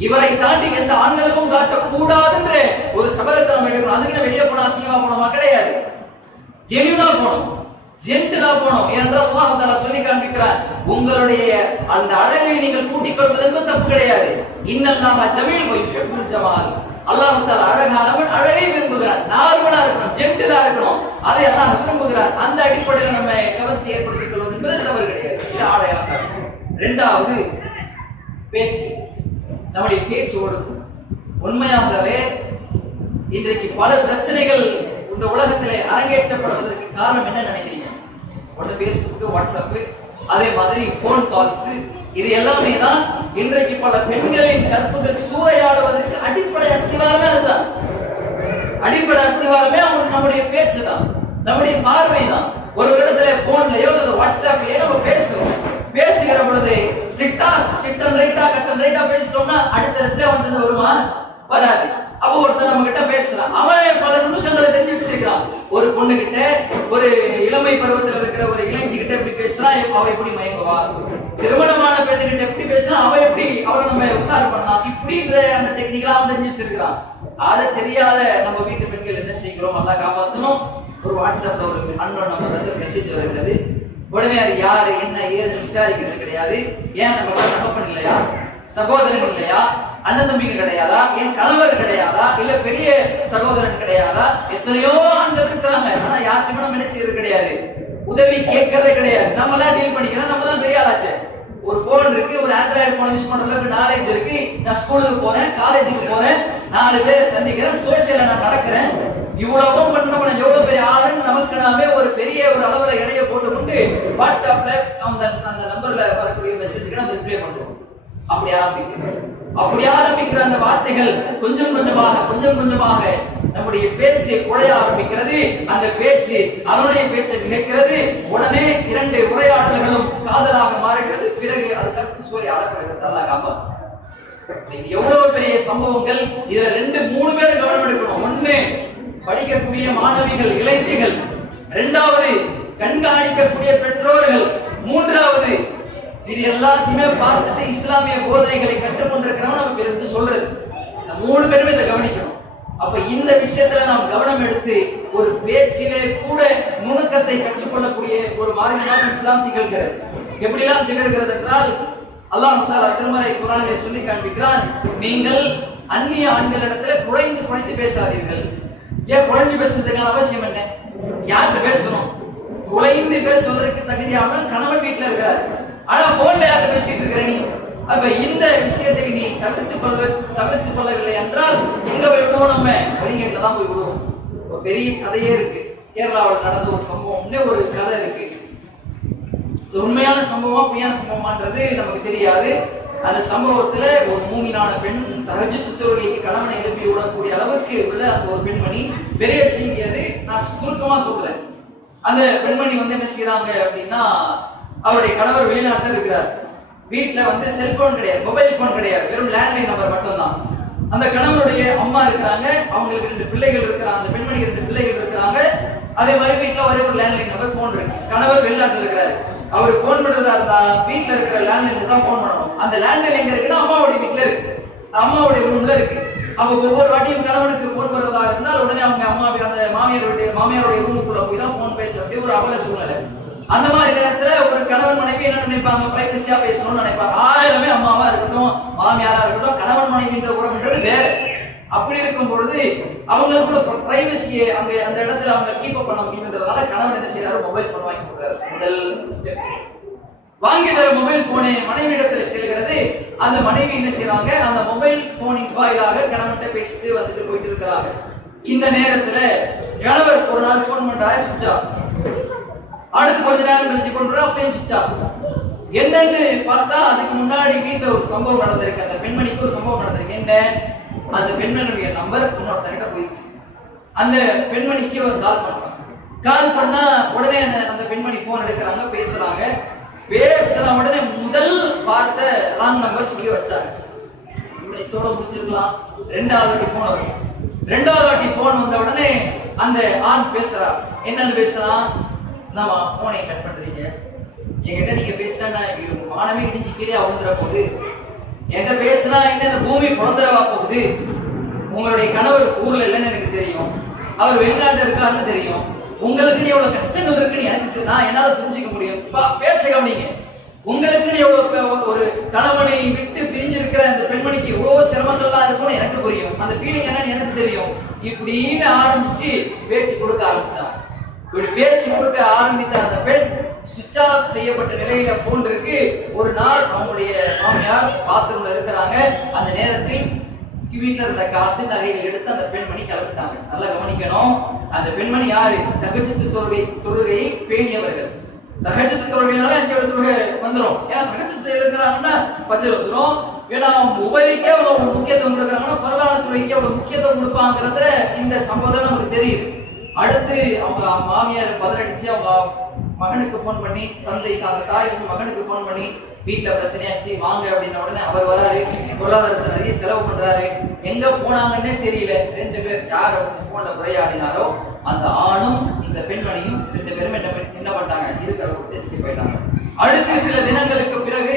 இவரை தாண்டி எந்த ஆண்களுக்கும் காட்டக்கூடாது என்று ஒரு சபதத்தை நம்ம எடுக்கணும். அதுக்கு வெளியே போனா அசிங்கமா போனோமா? கிடையாது. ஜெனியூனா போனோம், ஜென்டிலா போனோம். ஏனென்றால் அல்லாஹ் தஆலா சொல்லி காண்பிக்கிறார், உங்களுடைய அந்த அழகை நீங்கள் கூட்டிக் கொள்வது என்பது தப்பு கிடையாது. இன்னல்லாஹ ஜமீல் வ யுஹிப்புல் ஜமால். அல்லாஹ் தஆலா அழகானவன், அழகை விரும்புகிறான், நார்மலா இருக்கணும், ஜென்டிலா இருக்கணும், அதை அல்லாஹ் விரும்புகிறான். அந்த அடிப்படையில் நம்ம கவர்ச்சி ஏற்படுத்திக் கொள்வது என்பது தவறு கிடையாது. இது ஆடை அலங்காரம். இரண்டாவது பேச்சு. நம்முடைய பேச்சு ஒடுக்கும். உண்மையாகவே இன்றைக்கு பல பிரச்சனைகள் இந்த உலகத்திலே அரங்கேற்றப்படுவதற்கு காரணம் என்ன நினைக்கிறீங்க? ஒன்று Facebook, WhatsApp, அதே மாதிரி போன் கால்ஸ், இது எல்லாமே தான் இன்றைக்கு பல பெண்களின் கற்புகள் சூறையாடுவதற்கு அடிப்படை அஸ்திவாரமே அதுதான். அடிப்படை அஸ்திவாரமே நம்முடைய பேச்சு தான், நம்முடைய பார்வை தான். ஒரு இடத்துல போன்லயோ அல்லது வாட்ஸ்அப்லயோ நம்ம பேசுறோம், பேசுகிற பொழுது ஸ்ட்ரிக்ட் ரைட்டா பேசிட்டோம்னா அடுத்த ரிப்ளை வந்து வருமா? வராது. அப்போ ஒருத்தர் நம்ம கிட்ட பேசுறான், அவன் பல நுணுக்கங்களை தெரிஞ்சு வச்சிருக்கான். ஒரு பொண்ணு கிட்ட, ஒரு இளமை பருவத்தில் இருக்கிற ஒரு இளைஞி கிட்ட எப்படி பேசுறான், அவ எப்படி மயங்குவா, திருமணமான பெண்ணு கிட்ட எப்படி பேசுறான், அவ எப்படி அவளை நம்ம உஷார் பண்ணலாம், இப்படின்ற அந்த டெக்னிக்கலா அவன் தெரிஞ்சு வச்சிருக்கான். அதை தெரியாத நம்ம வீட்டு பெண்கள் என்ன செய்கிறோம், நல்லா காப்பாற்றணும். ஒரு வாட்ஸ்அப்ல ஒரு அன்னோன் நம்பர் வந்து மெசேஜ் வருகிறது, உடனே அது யாரு என்ன ஏதுன்னு விசாரிக்கிறது கிடையாது. ஏன் நம்ம தகப்பன் இல்லையா, சகோதரன் இல்லையா, அண்ணன் தம்பிங்க கிடையாதா, என் கணவர் கிடையாதா, இல்ல பெரிய சகோதரன் கிடையாதா? எத்தனையோ ஆண்கள் இருக்கிறாங்க, ஆனா யாருக்குமே நம்ம என்ன செய்யறது கிடையாது, உதவி கேட்கறதே கிடையாது. நம்ம எல்லாம் டீல் பண்ணிக்கிறோம், நம்ம தான் பெரிய ஆளாச்சு. ஒரு போன் இருக்கு, ஒரு ஆண்ட்ராய்டு போன் யூஸ் பண்றதுக்கு நாலேஜ் இருக்கு, நான் ஸ்கூலுக்கு போறேன், காலேஜுக்கு போறேன், 4 பேரை சந்திக்கிறேன், சோசியலா நான் நடக்கிறேன், இவ்வளவும் பண்ண எவ்வளவு பெரிய ஆளுன்னு நமக்கு நாமே ஒரு பெரிய ஒரு அளவுல இடையை போட்டுக்கொண்டு வாட்ஸ்அப்ல அந்த நம்பர்ல வரக்கூடிய மெசேஜ்க்கு நம்ம ரிப்ளை பண்றோம். அப்படி ஆரம்பிக்கிற அந்த வார்த்தைகள் கொஞ்சம் கொஞ்சமாக நம்முடைய பேச்சு குறைய ஆரம்பிக்கிறது. அந்த பேச்சு அவனுடைய பேச்சை நினைக்கிறது. உடனே 2 உரையாடல்களும் காதலாக மாறுகிறது. பிறகு அது கற்பு சூறை அளப்படுகிறது. அல்லாஹ் காப்பாற்று. எவ்வளவு பெரிய சம்பவங்கள். இத 2-3 பேர் கவனம் எடுக்கணும். ஒண்ணு படிக்கக்கூடிய மாணவிகள், இளைஞர்கள். 2வது கண்காணிக்கக்கூடிய பெற்றோர்கள். 3வது இது எல்லாத்தையுமே பார்த்துட்டு இஸ்லாமிய போதனைகளை கற்றுக்கொண்டிருக்கிறவங்க நம்ம பிறகு சொல்றது. 3 பேருமே இதை கவனிக்கணும். அப்ப இந்த விஷயத்துல நாம் கவனம் எடுத்து ஒரு பேச்சிலே கூட நுணுக்கத்தை கற்றுக்கொள்ளக்கூடிய ஒரு மார்க்கமாக இஸ்லாம் திகழ்கிறது. எப்படிலாம் திகழ்கிறது என்றால் அல்லாஹ் தஆலா திருமறை குர்ஆனிலே சொல்லி காண்பிக்கிறான், நீங்கள் அந்நிய ஆண்களிடத்துல குறைந்து பேசாதீர்கள். ஏன் குறைந்து பேசுறதுக்கான அவசியம் என்ன? யாருக்கு பேசணும்? குறைந்து பேசுவதற்கு தகுதியானவன் கணவன் வீட்டுல இருக்கிறார். ஆனா போன்ல யாரு பேசிட்டு இருக்கிற நீ? அப்ப இந்த விஷயத்தை நீ தவிர்த்துக் கொள்ளவில்லை என்றால் எங்க போய் விடுவோம்? நம்ம வழிகேட்டில தான் போய் விடுவோம். ஒரு பெரிய கதையே இருக்கு. கேரளாவில் நடந்த ஒரு சம்பவம், ஒரு கதை இருக்கு. உண்மையான சம்பவமா பொய்யான சம்பவமான்றது நமக்கு தெரியாது. அந்த சம்பவத்துல ஒரு மூமினான பெண் தஹஜ்ஜுத் தொழுகைக்கு கணவனை எழுப்பி விடக்கூடிய அளவுக்கு உள்ள அந்த ஒரு பெண்மணி. பெரிய செய்தி அது. நான் சுருக்கமா சொல்றேன். அந்த பெண்மணி என்ன செய்யறாங்க அப்படின்னா, அவருடைய கணவர் வெளிநாட்டில் இருக்கிறார். வீட்டுல செல்போன் கிடையாது, மொபைல் போன் கிடையாது, வெறும் லேண்ட்லைன் நம்பர் மட்டும் தான். அந்த கணவருடைய அம்மா இருக்கிறாங்க, அவங்களுக்கு 2 பிள்ளைகள் இருக்கிறாங்க. அந்த பெண்மணிக்கு 2 பிள்ளைகள் இருக்கிறாங்க. அதே மாதிரி வீட்டுல ஒரே ஒரு லேண்ட்லைன் நம்பர் போன் இருக்கு. கணவர் வெளிநாட்டில் இருக்கிறாரு. அவர் போன் பண்றதா இருந்தா வீட்டுல இருக்கிற லேண்ட்லைனுக்கு தான் போன் பண்ணணும். அந்த லேண்ட்லைன் எங்க இருக்குன்னா அம்மாவுடைய வீட்டுல இருக்கு, அம்மாவுடைய ரூம்ல இருக்கு. அவங்க ஒவ்வொரு வாட்டியும் கணவனுக்கு போன் வருவதாக இருந்தால் உடனே அவங்க அம்மா அந்த மாமியாருடைய ரூமுக்குள்ள போய் தான் போன் பேச வேண்டிய ஒரு அவல சூழ்நிலை. அந்த மாதிரி நேரத்துல ஒரு கணவன் மனைவி என்ன நினைப்பாங்க? பிரைவசியா பேசணும்னு நினைப்பாங்க. 1000 அம்மாவா இருக்கட்டும், மாமியாரா இருக்கட்டும், கணவன் மனைவின்ற உறவுன்றது வேற. அப்படி இருக்கும் பொழுது அவங்களுக்குள்ள பிரைவசியை அந்த இடத்துல அவங்க கீப் அப் பண்ண முடியுன்றதுனால கணவன் என்ன செய்யறாரு? மொபைல் போன் வாங்கி கொடுக்குறாரு. முதல் ஸ்டெப் வாங்கி தர மொபைல் போனை மனைவி இடத்துல செல்கிறது. அந்த மனைவி என்ன செய்யறாங்க? அந்த மொபைல் போனின் வாயிலாக கணவன்கிட்ட பேசிட்டு வந்துட்டு போயிட்டு இருக்கிறாங்க. இந்த நேரத்துல கணவர் ஒரு நாள் போன் பண்றாரு, சுவிட்ச் ஆஃப். அடுத்து கொஞ்ச நேரம் கழிச்சு கொண்டு அப்படியே சுவிட்ச் ஆஃப். என்னன்னு பார்த்தா அதுக்கு முன்னாடி வீட்டுல ஒரு சம்பவம் நடந்திருக்கு. அந்த பெண்மணிக்கு ஒரு சம்பவம் நடந்திருக்கு. என்ன? அந்த பெண்மணியுடைய நம்பர் இன்னொருத்தர்கிட்ட போயிடுச்சு. அந்த பெண்மணிக்கு ஒரு கால் பண்ணா உடனே அந்த பெண்மணி போன் எடுக்கிறாங்க, பேசுறாங்க. பேசுற உடனே முதல் வார்த்தை ராங் நம்பர் சொல்லி வச்சாங்க. இதோட முடிச்சிருக்கலாம். 2வது வாட்டி போன் வரும். 2வது வாட்டி போன் வந்த உடனே அந்த ஆண் பேசுறா. என்னன்னு பேசுறான்? நம்ம போனை கட் பண்றீங்க, என்கிட்ட நீங்க பேசினா வானமே இடிஞ்சு கீழே அவுந்துற போகுது, என்கிட்ட பேசினா என்ன இந்த பூமி பிறந்துடவா போகுது, உங்களுடைய கணவர் ஊர்ல இல்லைன்னு எனக்கு தெரியும், அவர் வெளிநாட்டுல இருக்காருன்னு தெரியும், உங்களுக்கு எவ்வளவு கஷ்டங்கள் இருக்குன்னு எனக்கு நான் என்னால புரிஞ்சுக்க முடியும். பேச்ச கவனிங்க. உங்களுக்கு எவ்வளவு ஒரு கணவனை விட்டு பிரிஞ்சிருக்கிற அந்த பெண்மணிக்கு எவ்வளவு சிரமங்கள்லாம் இருக்கும்னு எனக்கு புரியும். அந்த ஃபீலிங் என்னன்னு எனக்கு தெரியும். இப்படின்னு ஆரம்பிச்சு பேச்சு கொடுக்க ஆரம்பிச்சான். இப்படி பேச்சு கொடுக்க ஆரம்பித்த அந்த பெண் சுவிட்ச் ஆஃப் செய்யப்பட்ட நிலையில போன் இருக்கு. ஒரு நாள் அவங்களுடைய மாமியார் பாத்ரூம்ல இருக்கிறாங்க. அந்த நேரத்தில் வீட்டுல இருந்த காசு நகைகள் எடுத்து அந்த பெண்மணி கிளம்பிட்டாங்க. நல்லா கவனிக்கணும். அந்த பெண்மணி யாரு? தஹஜ்ஜுத் தொழுகையை பேணியவர்கள். தஹஜ்ஜுத் தொழுகைனால 5 தொழுகை வந்துடும். ஏன்னா தஹஜ்ஜுத் எழுதுறாங்கன்னா பஜ்ர் வந்துடும். ஏன்னா உபரிக்கே அவங்க முக்கியத்துவம் கொடுக்குறாங்கன்னா பரலான தொழுகைக்கு அவங்க முக்கியத்துவம் கொடுப்பாங்கிறதுல இந்த சம்பவம் நமக்கு தெரியுது. அடுத்து அவங்க மாமியார் பதறடிச்சு அவங்க மகனுக்கு போன் பண்ணி, அந்த தாய் மகனுக்கு போன் பண்ணி வீட்டுல பிரச்சனையாச்சு வாங்க அப்படின்ன உடனே அவர் வராரு. பொருளாதாரத்தை நிறைய செலவு பண்றாரு. எங்க போனாங்கன்னே தெரியல. 2 பேர் யார் போன்ல உரையாடினாரோ அந்த ஆணும் இந்த பெண்மணியும் 2 பேரும் என்ன பண்ணிட்டாங்க? இருக்கிற தேய்ச்சிட்டு போயிட்டாங்க. அடுத்து சில தினங்களுக்கு பிறகு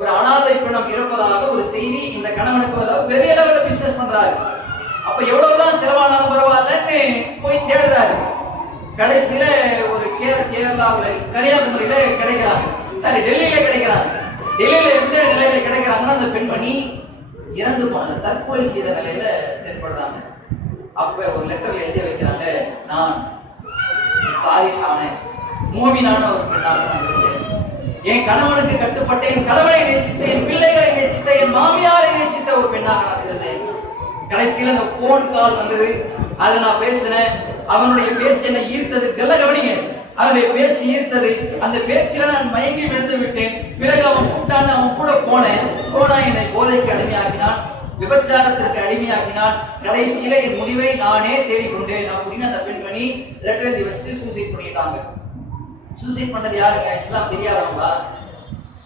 ஒரு அனாதை பிணம் இருப்பதாக ஒரு செய்தி இந்த கணவனுக்கு பெரிய லெவல்ல பிசினஸ் பண்றாரு. அப்ப எவ்வளவுதான் செலவானாலும் பரவாயில்லன்னு போய் தேடுறாரு. கடைசியில ஒரு கேரளாவுல கன்னியாகுமரியில கிடைக்கிறாங்க. சரி, டெல்லியில கிடைக்கிறாங்க. டெல்லியில எந்த நிலையில கிடைக்கிறாங்கன்னா அந்த பெண்மணி இறந்து போனது, தற்கொலை செய்த நிலையில தென்படுறாங்க. அப்ப ஒரு லெட்டர்ல எழுதி வைக்கிறாங்க, நான் சாலிஹான மூமினான ஒரு பெண்ணாக நான் இருந்தேன். என் கணவனுக்கு கட்டுப்பட்ட, என் கணவனை நேசித்த, என் பிள்ளைகளை நேசித்த, என் மாமியாரை நேசித்த ஒரு பெண்ணாக நான் இருந்தேன். கடைசியில அந்த போன் கால் வந்தது. அதை நான் பேசினேன். அவனுடைய பேச்சு என்ன ஈர்த்தது. கவனிங்க. அவனுடைய பேச்சு ஈர்த்தது. அந்த பேச்சில நான் மயங்கி விழுந்து விட்டேன். பிறகு அவன் கூட்டான அவன் கூட போனேன். என்னை போதைக்கு அடிமையாக்கினான், விபச்சாரத்திற்கு அடிமையாக்கினான். கடைசியில என் முடிவை நானே தேடிக்கொண்டேன் அப்படின்னு அந்த பெண்மணி லெட்டர் எழுதி வச்சுட்டு சூசைட் பண்ணிட்டாங்க. சூசைட் பண்ணது யாருங்க? இஸ்லாம் தெரியாதவங்களா?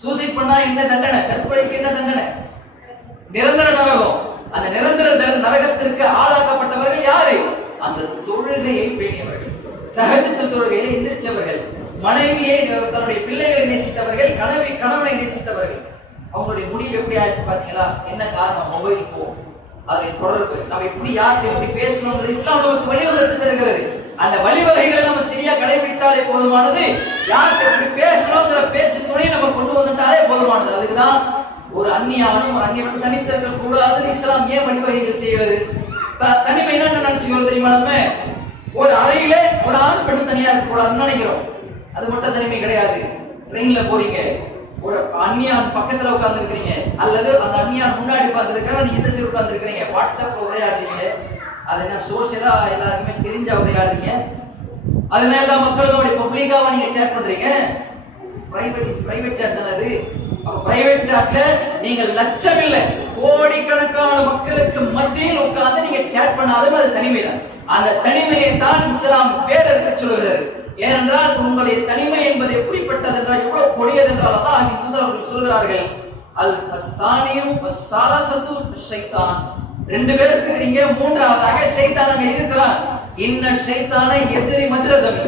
சூசைட் பண்ணா என்ன தண்டனை? தற்கொலைக்கு என்ன தண்டனை? நிரந்தர நரகம். அந்த நிரந்தர நரகத்திற்கு ஆளாக்கப்பட்டவர்கள் யாரு? அந்த தொழுகையை பேணியவர்கள், தஹஜ்ஜுத் தொழுகையில எந்திரிச்சவர்கள், மனைவியை தன்னுடைய பிள்ளைகளை நேசித்தவர்கள், கணவனை நேசித்தவர்கள். அவங்களுடைய முடிவு எப்படி ஆயிடுச்சு பாத்தீங்களா? என்ன காரணம்? மொபைல் போன், அதை தொடர்பு. நம்ம எப்படி யாருக்கு எப்படி பேசணும் இஸ்லாம் நமக்கு வழிவகுத்து தருகிறது. அந்த வழிவகைகளை நம்ம சரியா கடைபிடித்தாலே போதுமானது. யாருக்கு எப்படி பேசணுங்கிற பேச்சு துணை நம்ம கொண்டு வந்துட்டாலே போதுமானது. அதுக்குதான் ஒரு அந்நியானும் ஒரு அந்நியனும் தனித்திருக்க கூடாதுன்னு இஸ்லாம் ஏன் வழிவகைகள் செய்கிறது? தனிமைனா என்ன நினைச்சுக்கிறோம் தெரியுமா? நம்ம ஒரு அறையில ஒரு ஆண் பெண் தனியா இருக்க கூடாதுன்னு நினைக்கிறோம். அது மட்டும் தனிமை கிடையாது. ட்ரெயின்ல போறீங்க, ஒரு அந்நியான் பக்கத்துல உட்கார்ந்து இருக்கிறீங்க, அல்லது அந்த அந்நியான் முன்னாடி உட்கார்ந்து இருக்கிற, நீங்க இந்த சைடு உட்கார்ந்து இருக்கிறீங்க, வாட்ஸ்அப்ல உரையாடுறீங்க. அது என்ன சோசியலா எல்லாருக்குமே தெரிஞ்ச உரையாடுறீங்க. அதனால எல்லா மக்களோட பப்ளிக்காவா நீங்க சேட் பண்றீங்க. பிரைவேட் சேட் தானே அது. அப்ப பிரைவேட் சேட்ல நீங்க லட்சம் இல்ல கோடிக்கணக்கான மக்களுக்கு மத்தியில் உட்கார்ந்து நீங்க சேட் பண்ணாலும் அது தனிமை தான். அந்த தனிமையை தான் இஸ்லாம் பேரெடுக்க சொல்லுகிறது. ஏனென்றால் உங்களுடைய தனிமை என்பது எப்படிப்பட்டது என்றால், எவ்வளவு கொடியது என்றால் அல்லாஹ் அவர்கள் சொல்கிறார்கள், அல் அஸ்ஸானியும் வஸ்ஸாலசத்து ஷைத்தான். ரெண்டு பேர் இருக்கிறீங்க, மூன்றாவதாக ஷைத்தான் அங்க இருக்கிறான். இன்ன ஷைத்தானை எதிரி மஜ்ரதமி.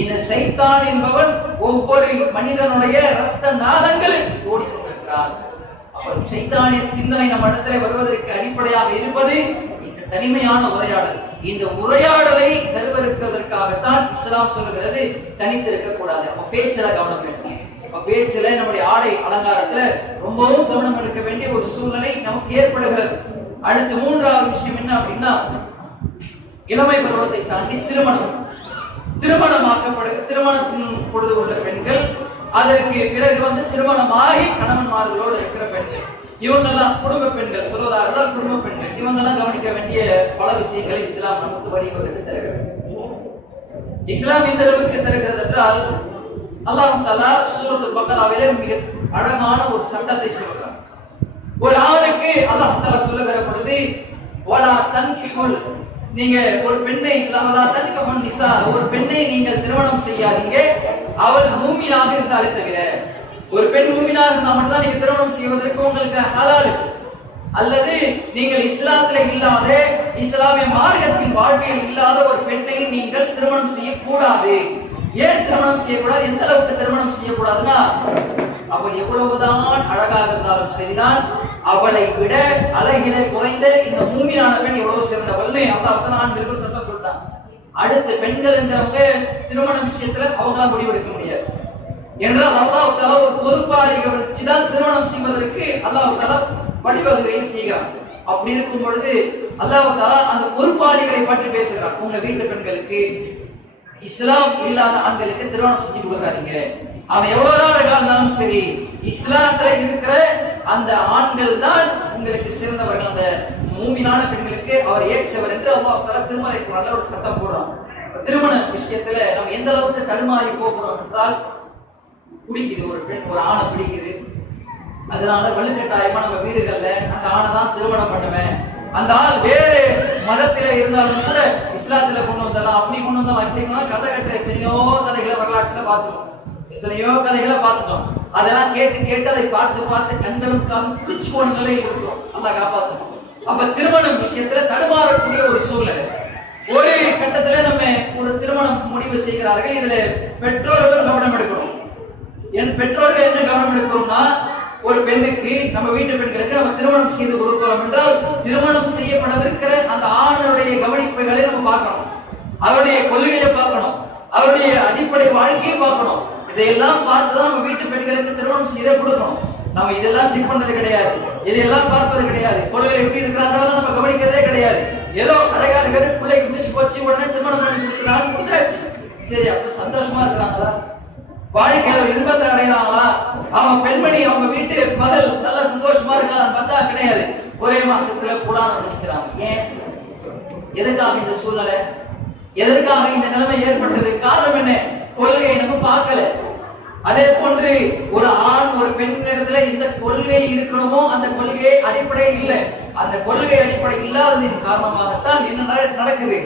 இந்த ஷைத்தான் என்பவன் ஒவ்வொரு மனிதனுடைய ரத்த நாளங்களில் ஓடிக்கொண்டிருக்கிறான். அப்ப ஷைத்தானிய சிந்தனை நம்ம இடத்துல வருவதற்கு அடிப்படையாக இருப்பது இந்த தனிமையான உரையாடல். இந்த உரையாடலை கருவறுப்பதற்காகத்தான் இஸ்லாம் சொல்லுகிறது தனித்திருக்க கூடாது. அப்ப பேச்சில கவனம் வேண்டும். அப்ப பேச்சில நம்முடைய ஆடை அலங்காரத்துல ரொம்பவும் கவனம் எடுக்க வேண்டிய ஒரு சூழ்நிலை நமக்கு ஏற்படுகிறது. அடுத்து மூன்றாவது விஷயம் என்ன அப்படின்னா, இளமை பருவத்தை தாண்டி திருமணத்தின் பொழுது உள்ள பெண்கள், அதற்கு பிறகு திருமணமாகி கணவன்மார்களோடு இருக்கிற பெண்கள், இவங்கெல்லாம் குடும்ப பெண்கள் சொல்வதாக குடும்ப பெண்கள், இவங்கெல்லாம் கவனிக்க வேண்டிய பல விஷயங்களை இஸ்லாம் நமக்கு வழிவகுத்து தருகிறது. இஸ்லாம் இந்த அளவுக்கு தருகிறது என்றால், அல்லாஹ் தஆலா சூரத்துல் பக்ராவிலே மிக அழகான ஒரு சட்டத்தை சொல்கிறார். ஒரு ஆணுக்கு அல்லாஹ் தஆலா சொல்லுகிற பொழுது, வலா தன்கிஹுல், நீங்க ஒரு பெண்ணை வலா தன்கிஹுன் நிசா, ஒரு பெண்ணை நீங்கள் திருமணம் செய்யாதீங்க அவள் மூமினாக இருந்தாலே தவிர. ஒரு பெண் மூமினாக இருந்தா மட்டும் தான் நீங்க திருமணம் செய்வதற்கு உங்களுக்கு ஹலால். அல்லது நீங்கள் இஸ்லாத்துல இல்லாத, இஸ்லாமிய மார்க்கத்தின் வாழ்க்கையில் இல்லாத ஒரு பெண்ணை நீங்கள் திருமணம் செய்யக்கூடாது. ஏன் திருமணம் செய்யக்கூடாது? எந்த அளவுக்கு திருமணம் செய்யக்கூடாதுன்னா, அவள் எவ்வளவுதான் அழகாக இருந்தாலும் சரிதான், அவளை விட அழகிலே குறைந்த இந்த மூமினான பெண் எவ்வளவு சிறந்தவள்னு அல்லாஹ் ஆண்களுக்கு சட்டம் சொல்லிட்டான். அடுத்து பெண்கள் என்றவங்க திருமண விஷயத்துல அவங்களால முடிவெடுக்க முடியாது. என்றால் அல்லாஹ் தஆலா ஒரு பொறுப்பாளிகளை வச்சுதான் திருமணம் செய்வதற்கு அல்லாஹ் தஆலா வழிவகைகளை செய்கிறான். அப்படி இருக்கும் பொழுது அல்லாஹ் தஆலா அந்த பொறுப்பாளிகளை பற்றி பேசுகிறான். உங்க வீட்டு பெண்களுக்கு, இஸ்லாம் இல்லாத ஆண்களுக்கு திருமணம் செஞ்சு கொடுக்காதீங்க. அவன் எவ்வளவு அழகா இருந்தாலும் சரி, இஸ்லாத்துல இருக்கிற அந்த ஆண்கள் தான் உங்களுக்கு சிறந்தவர்கள். அந்த மூமினான பெண்களுக்கு அவர் ஏற்றவர் என்று அல்லாஹ் தஆலா திருமறைக்கு நல்ல ஒரு சட்டம் போடுறான். திருமண விஷயத்துல நம்ம எந்த அளவுக்கு தடுமாறி போகிறோம் என்றால், பிடிக்குது ஒரு பெண் ஒரு ஆணை பிடிக்குது, அதனால வலுக்கட்டாயமா நம்ம வீடுகள்ல அந்த ஆணை தான் திருமணம் பண்ணுவேன், அந்த ஆள் வேறு மதத்தில இருந்தாலும் கூட இஸ்லாத்துல கொண்டு வந்தலாம், அப்படி கொண்டு வந்தலாம், இப்படி கதை கட்டுற எத்தனையோ கதைகளை வரலாற்றுல பார்த்துட்டோம், எத்தனையோ கதைகளை பார்த்துட்டோம். அதெல்லாம் கேட்டு அதை பார்த்து கண்களும் காலும் பிடிச்சு போன நிலையில் இருக்கிறோம். அல்லாஹ் காப்பாற்றணும். அப்ப திருமணம் விஷயத்துல தடுமாறக்கூடிய ஒரு சூழ்நிலை. ஒரு கட்டத்துல நம்ம ஒரு திருமணம் முடிவு செய்கிறார்கள். இதுல பெற்றோர்கள் கவனம் எடுக்கணும். என் பெற்றோர்கள் என்ன கவனம் எடுக்கிறோம்னா, ஒரு பெண்ணுக்கு, நம்ம வீட்டு பெண்களுக்கு நம்ம திருமணம் செய்து கொடுக்கிறோம் என்றால், திருமணம் செய்யப்படவிருக்கிற அந்த ஆணுடைய கவனிப்புகளை நம்ம பார்க்கணும், அவருடைய கொள்கையை பார்க்கணும், அவருடைய அடிப்படை வாழ்க்கையை பார்க்கணும். இதையெல்லாம் பார்த்துதான் நம்ம வீட்டு பெண்களுக்கு திருமணம் செய்து கொடுக்கணும். நம்ம இதெல்லாம் செக் பண்றது கிடையாது, இதையெல்லாம் பார்ப்பது கிடையாது. கொள்கை எப்படி இருக்கிறாங்க நம்ம கவனிக்கிறதே கிடையாது. ஏதோ அழகா இருக்கிற பிள்ளைக்கு முடிச்சு போச்சு, உடனே திருமணம் பண்ணி கொடுத்துறாங்க, கொடுத்தாச்சு, சரி அப்ப சந்தோஷமா இருக்கிறாங்களா, வாழ்க்கையில ஒரு இன்பத்தை அடைகிறாங்களா, அவங்க பெண்மணி அவங்க வீட்டு மகள் நல்ல சந்தோஷமா இருக்கான்னு பார்த்தா கிடையாது. ஒரே மாசத்துல புலான நினைக்கிறாங்க. ஏன்? எதற்காக இந்த சூழ்நிலை, எதற்காக இந்த நிலைமை ஏற்பட்டது? காரணம் என்ன? கொள்கையை நம்ம பார்க்கல. அதே போன்று ஒரு ஆண் ஒரு பெண் இடத்துல இந்த கொள்கை இருக்கணுமோ அந்த கொள்கை அடிப்படை இல்லை. அந்த கொள்கை அடிப்படை இல்லாததின் காரணமாகத்தான் என்ன நடக்குது,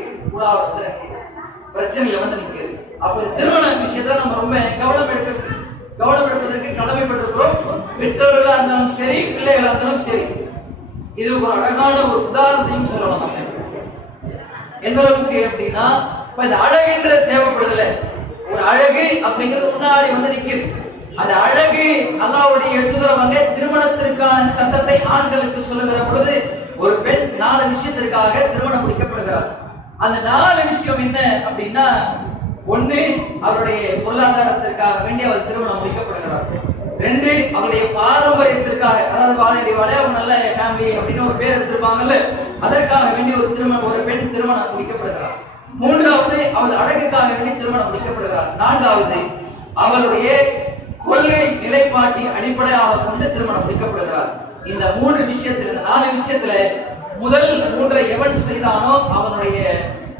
பிரச்சனையில வந்து நிற்குது. அப்ப திருமண விஷயத்துல நம்ம ரொம்ப கவனம் எடுப்பதற்கு கடமைப்பட்டிருக்கிறோம். பெற்றோர்களா இருந்தாலும் சரி, பிள்ளைகளா இருந்தாலும் சரி. இது ஒரு அழகான ஒரு உதாரணத்தையும் சொல்லலாம். நம்ம எந்த அளவுக்கு அப்படின்னா, இந்த அழகுன்ற தேவைப்படுதுல, ஒரு அழகு அப்படிங்கிறது முன்னாடி வந்து நிக்குது. அந்த அழகு அல்லாஹ்வுடைய தூதரவங்க திருமணத்திற்கான சட்டத்தை ஆண்களுக்கு சொல்லுகிற பொழுது ஒரு பெண் 4 விஷயத்திற்காக திருமணம் முடிக்கப்படுகிறார். அந்த 4 விஷயம் என்ன அப்படின்னா, 1 அவருடைய பொருளாதாரத்திற்காக வேண்டி அவர் திருமணம் முடிக்கப்படுகிறார். 2 அவருடைய பாரம்பரியத்திற்காக, அதாவது வாழ அவங்க நல்ல ஃபேமிலி அப்படின்னு ஒரு பேர் எடுத்திருப்பாங்கல்ல, அதற்காக வேண்டி ஒரு பெண் திருமணம் முடிக்கப்படுகிறார். 3வது அவள் அழகுக்காக வேண்டி திருமணம் முடிக்கப்படுகிறார். 4வது அவளுடைய கொள்கை நிலைப்பாட்டை அடிப்படையாக கொண்டு திருமணம் முடிக்கப்படுகிறார். இந்த 3 விஷயத்துல, இந்த 4 விஷயத்துல முதல் 3ஐ எவன் செய்தானோ அவனுடைய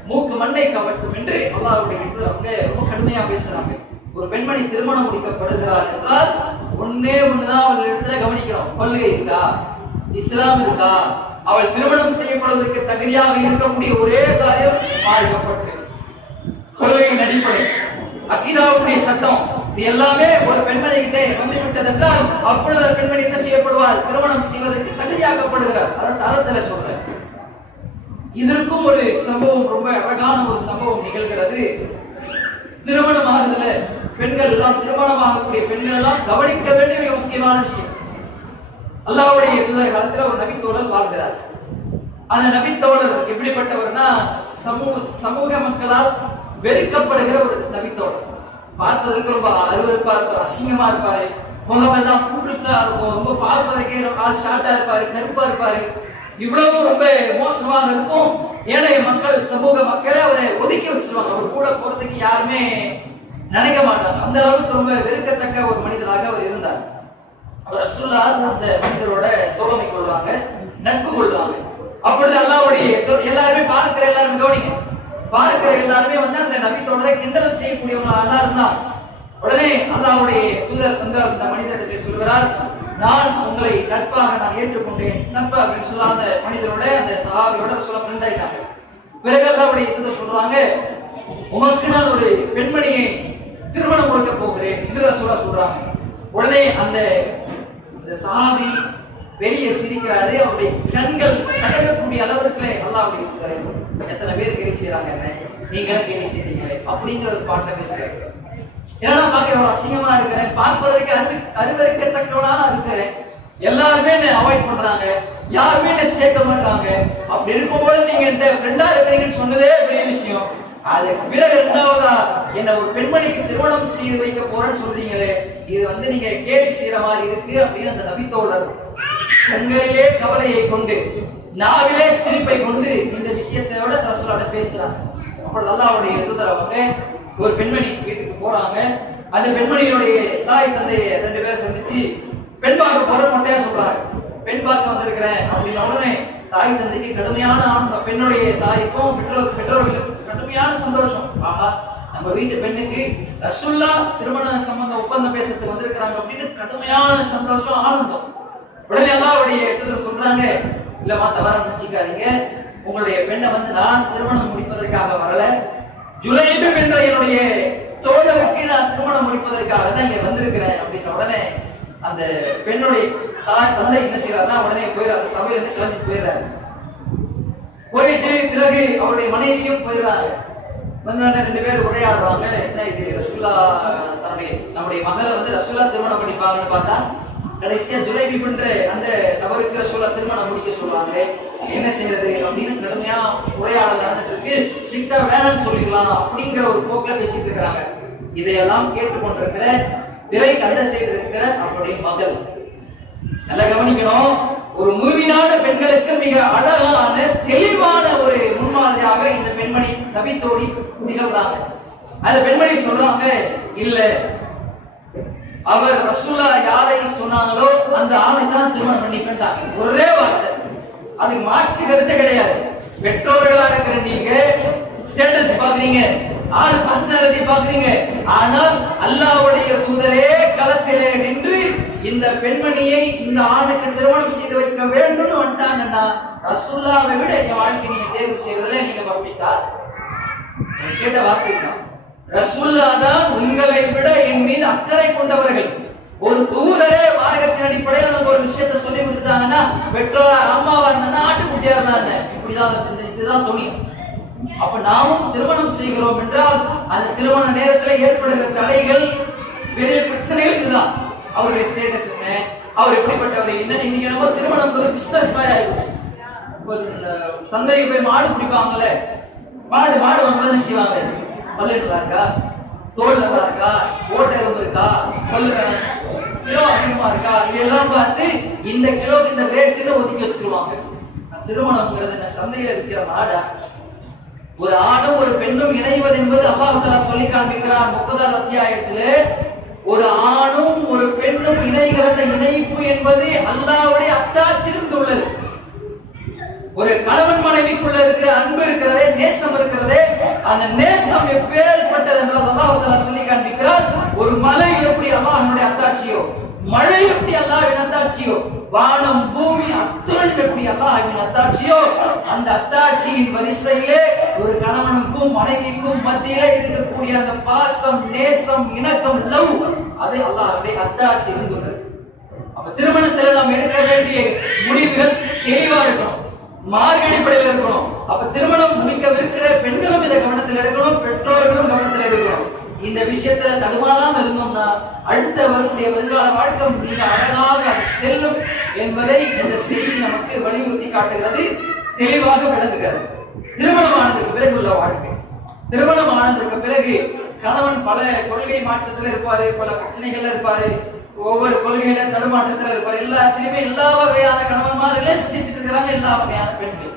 மூக்கு மண்ணை கவட்டும் என்று அல்லாஹ்வுடைய அவங்க ரொம்ப கடுமையா பேசுறாங்க. ஒரு பெண்மணி திருமணம் முடிக்கப்படுகிறார் என்றால் ஒண்ணுதான் அவள் இடத்துல கவனிக்கணும். கொள்கை இருக்கா, இஸ்லாம் இருக்கா, அவள் திருமணம் செய்யப்படுவதற்கு தகுதியாக இருக்கக்கூடிய ஒரே காரியம் மார்க்கப்பட்டு கொள்கையின் அடிப்படை, அகீதாவுடைய சட்டம், இது எல்லாமே ஒரு பெண்மணி கிட்டே வந்து விட்டது என்றால் அப்பொழுது பெண்மணி என்ன செய்யப்படுவார், திருமணம் செய்வதற்கு தகுதியாக்கப்படுகிறார். அதான் தரத்துல சொல்றேன். இதற்கும் ஒரு சம்பவம், ரொம்ப அழகான ஒரு சம்பவம் நிகழ்கிறது. திருமணம் ஆகுதுல பெண்கள் எல்லாம், திருமணமாகக்கூடிய பெண்கள் எல்லாம் கவனிக்க வேண்டிய முக்கியமான விஷயம். அல்லாஹ்வுடைய தூதர் காலத்துல ஒரு நபி தோழர் வாழ்கிறார். அந்த நபி தோழர் எப்படிப்பட்டவர்னா, சமூக மக்களால் வெறுக்கப்படுகிற ஒரு நபி தோழர். பார்ப்பதற்கு ரொம்ப அருவருப்பா இருப்பார், அசிங்கமா இருப்பாரு, முகம் எல்லாம் புதுசா இருக்கும், ரொம்ப பார்ப்பதற்கே ஆள் ஷார்ட்டா இருப்பாரு, கருப்பா இருப்பாரு. இவ்வளவு ரொம்ப மோசமாக இருக்கும். ஏனைய மக்கள், சமூக மக்களை அவரை ஒதுக்கி வச்சிருவாங்க. அவர் கூட போறதுக்கு யாருமே நினைக்க மாட்டாங்க. அந்த அளவுக்கு ரொம்ப வெறுக்கத்தக்க ஒரு மனிதராக அவர் இருந்தார். அவர் ரசூலுல்லாஹ் அந்த மனிதரோட தோழமை கொள்றாங்க, நட்பு கொள்றாங்க. அப்பொழுது அல்லாஹ்வுடைய எல்லாருமே கவனிங்க, பார்க்கிற எல்லாருமே வந்து அந்த நபி தோழரை கிண்டல் செய்யக்கூடியவங்களாக தான் இருந்தாங்க. உடனே அல்லாஹ்வுடைய தூதர் வந்து அந்த மனிதருக்கு சொல்கிறார், நான் உங்களை நட்பாக நான் ஏற்றுக்கொண்டேன். நட்பு அப்படின்னு சொல்ல அந்த மனிதரோட, அந்த சஹாபியோட சொல்ல ஃப்ரெண்ட் ஆயிட்டாங்க. பிறகு அல்லாஹ்வுடைய தூதர் சொல்றாங்க, உமக்கு நான் ஒரு பெண்மணியை திருமணம் கொடுக்க போகிறேன் என்று ரசூலுல்லாஹ் சொல்றாங்க. உடனே அந்த சஹாபி வெளியே சிரிக்கிறாரு. அவருடைய கண்கள் கலங்கக்கூடிய அளவுக்கு அல்லாஹ்வுடைய தூதரை எத்தனை பேர் கேலி செய்யறாங்க, என்ன நீங்க கேலி செய்றீங்களே அப்படிங்கிற ஒரு பாட்டை பேசுறாரு. ஏன்னா பாக்க அசிங்கமா இருக்கிறேன், பார்ப்பதற்கு அருவருக்கத்தக்கவனா இருக்கிறேன், எல்லாருமே என்ன அவாய்ட் பண்றாங்க, யாருமே என்ன சேர்க்க மாட்டாங்க. அப்படி இருக்கும்போது நீங்க இந்த ஃப்ரெண்டா இருக்கிறீங்கன்னு சொன்னதே பெரிய விஷயம். அதுக்கு பிறகு 2வதா என்ன ஒரு பெண்மணிக்கு திருமணம் செய்து வைக்க போறேன்னு சொல்றீங்களே, இது வந்து நீங்க கேலி செய்யற மாதிரி இருக்கு அப்படின்னு அந்த நபி தோழர் கண்களிலே கவலையை கொண்டு, நாவிலே சிரிப்பை கொண்டு இந்த விஷயத்தோட ரசூலோட பேசுறாங்க. அப்ப அல்லாஹ்வுடைய தூதர் அவங்க ஒரு பெண்மணி வீட்டுக்கு போறாங்க. அந்த பெண்மணியுடைய தாய் தந்தையை 2 பேரை சந்திச்சு பெண் பார்க்க போற மொட்டையா சொல்றாங்க, பெண் பார்க்க வந்திருக்கிறேன் அப்படின்ன உடனே தாய் தந்தைக்கு கடுமையான ஆனந்தம். பெண்ணுடைய தாய்க்கும் பெற்றோர்களுக்கு கடுமையான சந்தோஷம். ஆஹா, நம்ம வீட்டு பெண்ணுக்கு ரசூலுல்லாஹ் திருமண சம்பந்த ஒப்பந்தம் பேசுறதுக்கு வந்திருக்கிறாங்க அப்படின்னு கடுமையான சந்தோஷம், ஆனந்தம். உடனே அல்லாஹ்வுடைய தூதர் சொல்றாங்க, இல்லம்மா தவறா நினைச்சுக்காதீங்க, உங்களுடைய பெண்ணை வந்து நான் திருமணம் முடிப்பதற்காக வரல, ஜுலைபு என்ற என்னுடைய தோழருக்கு நான் திருமணம் முடிப்பதற்காக தான் இங்க வந்திருக்கிறேன் அப்படின்ன உடனே அந்த பெண்ணுடைய தந்தை என்ன செய்யறாருன்னா, உடனே போயிடுறாரு, சபையில இருந்து கிளம்பி போயிடுறாரு. போயிட்டு பிறகு அவருடைய மனைவியும் போயிடுறாங்க. வந்து 2 பேர் உரையாடுறாங்க. என்ன இது, ரசூலுல்லாஹ் நம்முடைய மகளை வந்து ரசூலுல்லாஹ் திருமணம் பண்ணிப்பாங்கன்னு பார்த்தா கடைசியா ஜுலைபி பண்ற அந்த நபருக்கு ரசூலுல்லாஹ் திருமணம் முடிக்க சொல்றாங்க. என்ன செய்யறது அப்படின்னு கடுமையா உரையாடல் நடந்துட்டு இருக்கு. சிட்டா வேணாம்னு சொல்லிடலாம் அப்படிங்கிற ஒரு போக்குல பேசிட்டு இருக்கிறாங்க. இதையெல்லாம் கேட்டுக்கொண்டிருக்கிற திரை கண்ட சைடு இருக்கிற அவருடைய மகள், நல்லா கவனிக்கணும், ஒரு மூவினான பெண்களுக்கு மிக அழகான தெளிவான ஒரு முன்மாதிரியாக இந்த பெண்மணி நபி தோழி திகழ்றாங்க. அந்த பெண்மணி சொல்றாங்க, இல்ல அவர் ரசூலுல்லாஹ் யாரை சொன்னாங்களோ அந்த ஆணை தான் திருமணம் பண்ணிக்கிட்டாங்க. ஒரே வார்த்தை, அதுக்கு மாற்று கருத்தே கிடையாது. பெற்றோர்களா இருக்கிற நீங்க ஸ்டேட்டஸ் பாக்குறீங்க, ஆறு பர்சனாலிட்டி பாக்குறீங்க. ஆனால் அல்லாஹ்வுடைய தூதரே களத்திலே நின்று இந்த பெண்மணியை இந்த ஆணுக்கு திருமணம் செய்து வைக்க வேண்டும் வந்துட்டாங்கன்னா ரசூலுல்லாஹ்வை விட என் வாழ்க்கை நீங்க தேர்வு செய்வதில் நீங்க பர்ஃபெக்ட்டா? கேட்ட வார்த்தை தான். ரசூலுல்லாஹ் தான் உங்களை விட என் மீது அக்கறை கொண்டவர்கள். ஒரு தூதரே மார்க்கத்தின் அடிப்படையில் நமக்கு ஒரு விஷயத்தை சொல்லி கொடுத்தாங்கன்னா பெற்றோர் அம்மாவா இருந்தா ஆட்டுக்குட்டியா இருந்தாங்க இப்படிதான் இதுதான் துணி. அப்ப நாமும் திருமணம் செய்கிறோம் என்றால் அந்த திருமண நேரத்தில் ஏற்படுகிற தடைகள் பெரிய பிரச்சனைகள் இதுதான். அவருடைய ஸ்டேட்டஸ் என்ன, அவர் எப்படிப்பட்டவர் என்ன. இன்னைக்கு நம்ம திருமணம் பிசினஸ் மாதிரி ஆயிடுச்சு. சந்தைக்கு போய் மாடு பிடிப்பாங்கல்ல, மாடு வந்து என்ன செய்வாங்க, பல்லு இருக்கா, தோல் நல்லா இருக்கா, ஓட்டை இருக்கா, பல்லு கிலோ அதிகமா இருக்கா, இதெல்லாம் பார்த்து இந்த கிலோக்கு இந்த ரேட்டுன்னு ஒதுக்கி வச்சிருவாங்க. திருமணம்ங்கிறது என்ன சந்தையில விற்கிற மாடா? ஒரு ஆணும் ஒரு பெண்ணும் இணைவது என்பது அல்லாஹ் தஆலா சொல்லி காண்பிக்கிறான் 30வது அத்தியாயத்திலே. ஒரு ஆணும் ஒரு பெண்ணும் இணைகிற இணைப்பு என்பது அல்லாஹ்வுடைய அத்தாட்சியிலிருந்து உள்ளது. ஒரு கணவன் மனைவிக்குள்ள இருக்கிற அன்பு இருக்கிறதே, நேசம் இருக்கிறதே, அந்த நேசம் எப்பேற்பட்டது என்றால் அல்லாஹ் தஆலா சொல்லி காண்பிக்கிறான். ஒரு மலை எப்படி அல்லாஹ்வுடைய அத்தாட்சியோ, மழை எப்படி அல்லாஹ்வின் அத்தாட்சியோ, வானம் பூமி அத்துணையும் எப்படி அல்லாஹ்வின் அத்தாட்சியோ, அந்த அத்தாட்சியின் வரிசையிலே ஒரு கணவனுக்கும் மனைவிக்கும் மத்தியிலே இருக்கக்கூடிய அந்த பாசம், நேசம், இணக்கம், லவ், அது அல்லாஹ்வுடைய அத்தாட்சி இருந்துள்ளது. அப்ப திருமணத்தில் நாம் எடுக்க வேண்டிய முடிவுகள் தெளிவா இருக்கணும், மார்க்க அடிப்படையில் இருக்கணும். அப்ப திருமணம் முடிக்கவிருக்கிற பெண்களும் இதை கவனத்தில் எடுக்கணும், பெற்றோர்களும் கவனத்தில் எடுக்கணும். இந்த விஷயத்துல தடுமாறாம இருந்தோம்னா அடுத்த வரக்கூடிய வருங்கால வாழ்க்கை மிக அழகாக செல்லும் என்பதை இந்த செய்தி நமக்கு வலியுறுத்தி காட்டுகிறது, தெளிவாக விளங்குகிறது. திருமணம் ஆனதுக்கு பிறகு உள்ள வாழ்க்கை, திருமணம் ஆனதுக்கு பிறகு கணவன் பல கொள்கை மாற்றத்துல இருப்பாரு, பல பிரச்சனைகள்ல இருப்பாரு, ஒவ்வொரு கொள்கையில தடுமாற்றத்துல இருப்பாரு. எல்லாத்திலுமே எல்லா வகையான கணவன்மார்களே சிந்திச்சுட்டு இருக்கிறாங்க, எல்லா வகையான பெண்கள்.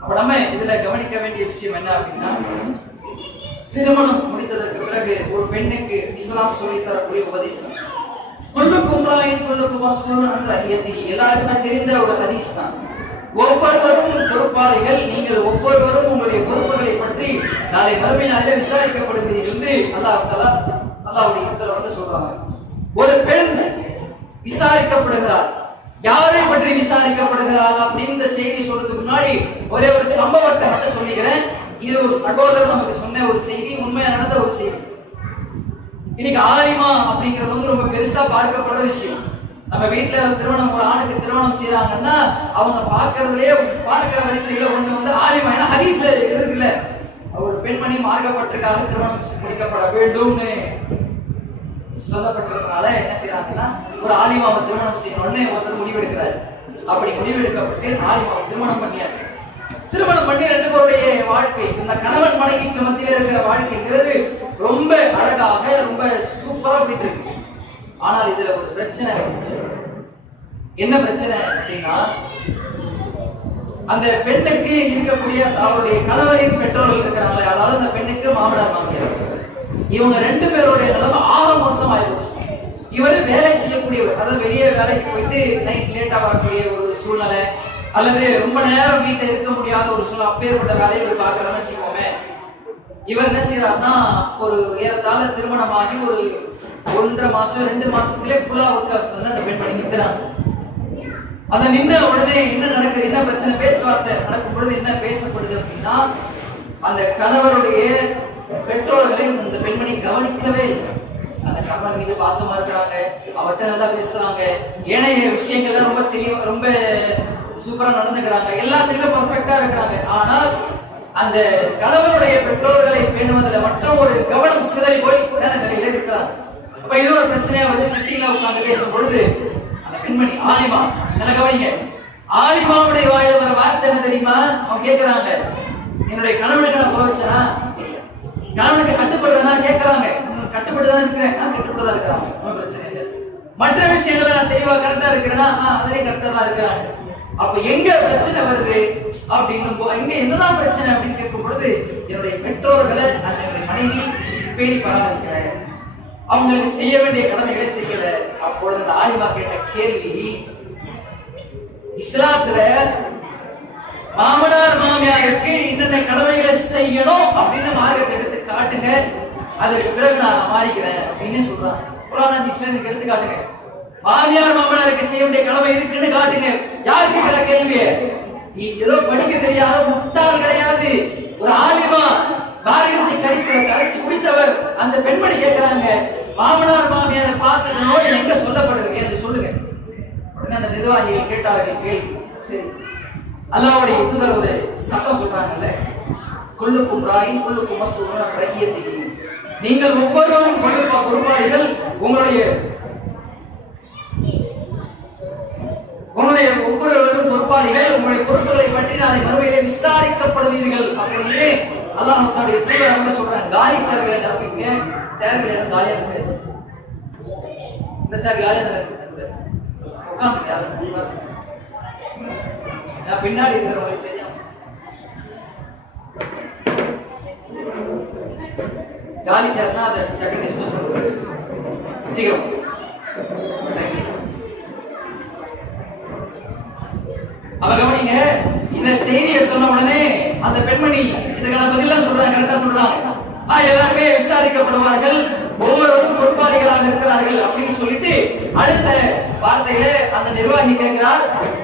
அப்ப நம்ம இதுல கவனிக்க வேண்டிய விஷயம் என்ன அப்படின்னா, திருமணம் முடித்ததற்கு பிறகு ஒரு பெண்ணுக்கு இஸ்லாம் சொல்லி தரக்கூடிய உபதேசம், குல்லுக்கும் ராயின் குல்லுக்கும் மஸ்ஊலுன் அன் ரஅய்யதிஹி, எல்லாருக்குமே தெரிந்த ஒரு ஹதீஸ் தான். ஒவ்வொருவரும் பொறுப்பாளிகள், நீங்கள் ஒவ்வொருவரும் உங்களுடைய பொறுப்புகளை பற்றி நாளை மறுமை நாளிலே விசாரிக்கப்படுகிறீர்கள் என்று அல்லாஹ் தஆலா அல்லாஹ்வுடைய இடத்துல வந்து சொல்றாங்க. ஒரு பெண் விசாரிக்கப்படுகிறார். யாரை பற்றி விசாரிக்கப்படுகிறார் அப்படின்னு இந்த செய்தி சொல்றதுக்கு முன்னாடி ஒரே ஒரு சம்பவத்தை மட்டும் சொல்லிக்கிறேன். இது ஒரு சகோதரர் நமக்கு சொன்ன ஒரு செய்தி, உண்மையா நடந்த ஒரு செய்தி. இன்னைக்கு ஆலிமா அப்படிங்கிறது வந்து ரொம்ப பெருசா பார்க்கப்படுற விஷயம். நம்ம வீட்டுல திருமணம், ஒரு ஆணுக்கு திருமணம் செய்யறாங்கன்னா அவங்க பார்க்கிற வரிசையில ஒண்ணு வந்து ஆலிமா. ஏன்னா ஹதீஸ்ல இருக்குல்ல, ஒரு பெண்மணி மார்க்கப்பட்டிருக்காக திருமணம் முடிக்கப்பட வேண்டும்னு சொல்லப்பட்டிருக்கனால என்ன செய்யறாங்கன்னா ஒரு ஆலிமாவை திருமணம் செய்யணும்னு ஒருத்தர் முடிவெடுக்கிறாரு. அப்படி முடிவெடுக்கப்பட்டு ஆலிமாவை திருமணம் பண்ணியாச்சு. திருமணம் பண்ணி ரெண்டு பேருடைய வாழ்க்கை, இந்த கணவன் மனைவிக்கு மத்தியில இருக்கிற வாழ்க்கைங்கிறது ரொம்ப அழகாக ரொம்ப சூப்பரா போயிட்டு இருக்கு. ஆனால் இதுல ஒரு பிரச்சனை இருந்துச்சு. என்ன பிரச்சனை அப்படின்னா, அந்த பெண்ணுக்கு இருக்கக்கூடிய அவருடைய கணவரின் பெற்றோர்கள் இருக்கிறாங்களே, அதாவது அந்த பெண்ணுக்கு மாமனார் மாமியார், இவங்க ரெண்டு பேருடைய நிலைமை ஆக மோசமாயிடுச்சு. இவரு வேலை செய்யக்கூடியவர், அதாவது வெளியே வேலைக்கு போயிட்டு நைட் லேட்டா வரக்கூடிய ஒரு சூழ்நிலை, அல்லது ரொம்ப நேரம் வீட்டுல இருக்க முடியாத ஒரு சூழ்நிலை, அப்பேற்பட்ட வேலையை இவர் பார்க்கறதுன்னு வச்சுக்கோமே. இவர் என்ன செய்யறாருன்னா, ஒரு ஏறத்தாழ திருமணமாகி ஒரு 1.5 மாசம் 2 மாசத்திலே புலா வந்து அந்த பெண்மணி நிற்கிறாங்க. அந்த நின்ன உடனே என்ன நடக்குது, என்ன பிரச்சனை, பேச்சுவார்த்தை நடக்கும் பொழுது என்ன பேசப்படுது அப்படின்னா, அந்த கணவருடைய பெற்றோர்களை அந்த பெண்மணி கவனிக்கவே இல்லை. அந்த கணவன் மீது பாசமா இருக்கிறாங்க, அவர்கிட்ட நல்லா பேசுறாங்க, ஏனைய விஷயங்கள்ல ரொம்ப தெளிவா ரொம்ப சூப்பரா நடந்துக்கிறாங்க, எல்லாத்திலுமே பர்ஃபெக்டா இருக்கிறாங்க. ஆனால் அந்த கணவனுடைய பெற்றோர்களை பேணுவதில் மட்டும் ஒரு கவனம் சிதறி போய் நிலையில இருக்கிறாங்க. அப்ப இது ஒரு பிரச்சனையா வந்து சிட்டில உட்கார்ந்து பேசும் பொழுது அந்த பெண்மணி ஆலிமா, நல்லா கவனிங்க, ஆலிமாவுடைய வாயில வர வார்த்தை என்ன தெரியுமா? அவங்க கேட்கிறாங்க, என்னுடைய கணவனுக்கு நான் போக வச்சனா, கணவனுக்கு கட்டுப்படுறதா கேட்கறாங்க. கட்டுப்படுதான் இருக்கிறேன், நான் கட்டுப்படுதான் இருக்கிறாங்க, ஒன்றும் பிரச்சனை இல்லை. மற்ற விஷயங்கள நான் தெளிவா கரெக்டா இருக்கிறேன்னா அதுலயும் கரெக்டா தான் இருக்கிறாங்க. அப்ப எங்க பிரச்சனை வருது அப்படின்னு, எங்க என்னதான் பிரச்சனை அப்படின்னு கேட்கும் பொழுது, என்னுடைய பெற்றோர்களை அந்த மனைவி பேணி பராமரிக்கிறாங்க, அவங்களுக்கு செய்ய வேண்டிய கடமைகளை செய்யல. அப்பொழுது அந்த ஆலிமா கேட்ட கேள்வி, இஸ்லாத்துல மாமனார் மாமியாருக்கு என்னென்ன கடமைகளை செய்யணும் அப்படின்னு மார்க்கத்தை எடுத்து காட்டுங்க, அதற்கு பிறகு நான் மாறிக்கிறேன் அப்படின்னு சொல்றாங்க. குர்ஆன் ஹதீஸ்ல நீங்க எடுத்து காட்டுங்க. மாமியார் மாமனாருக்கு செய்ய வேண்டிய கடமை இருக்குன்னு காட்டுங்க. யாருக்கு கேட்கிற கேள்வி? நீ ஏதோ படிக்க தெரியாத முட்டாள் கிடையாது, ஒரு ஆலிமா, மார்க்கத்தை கரைச்சு குடித்தவர். அந்த பெண்மணி கேட்கிறாங்க, மாமனார் மாமியாரை பார்த்து நோய் எங்க சொல்லப்படுது எனக்கு சொல்லுங்க. உடனே அந்த நிர்வாகிகள் கேட்டார்கள் கேள்வி. சரி, அல்லாஹ்வுடைய தூதர் ஒரு சட்டம் சொல்றாங்கல்ல, குல்லுக்கும் ராயின் குல்லுக்கும் மஸ்ஊலுன் அன் ரஹியத்திஹி, நீங்கள் ஒவ்வொருவரும் பொறுப்பாளிகள், உங்களுடைய ஒவ்வொருவரும் பொறுப்பாளிகள், உங்களுடைய பொறுப்புகளை பற்றி நாளை மறுமையிலே விசாரிக்கப்படுவீர்கள் அப்படின்னு அல்லாஹ் தன்னுடைய தூதர் அவங்க சொல்றாங்க. காலி சேர்களை நிரப்பிங்க, சேர்களை காலியா இருக்கு, இந்த சேர் காலியா இருக்கு, உட்கார்ந்துட்டாங்க. நான் பின்னாடி இருக்கிறவங்களுக்கு தெரியும், காலி சேர்னா அதை டக்குனு டிஸ்கஸ் பண்ணுறது சீக்கிரம். அவ கவனிங்க, இந்த செய்தியை சொன்ன உடனே அந்த பெண்மணி இதுக்கான பதிலாம் சொல்றாங்க, கரெக்டா சொல்றாங்க. எல்லாருமே விசாரிக்கப்படுவார்கள், ஒவ்வொருவரும் பொறுப்பாளிகளாக இருக்கிறார்கள் அப்படின்னு சொல்லிட்டு அடுத்த வார்த்தையில அந்த நிர்வாகி கேட்கிறார்,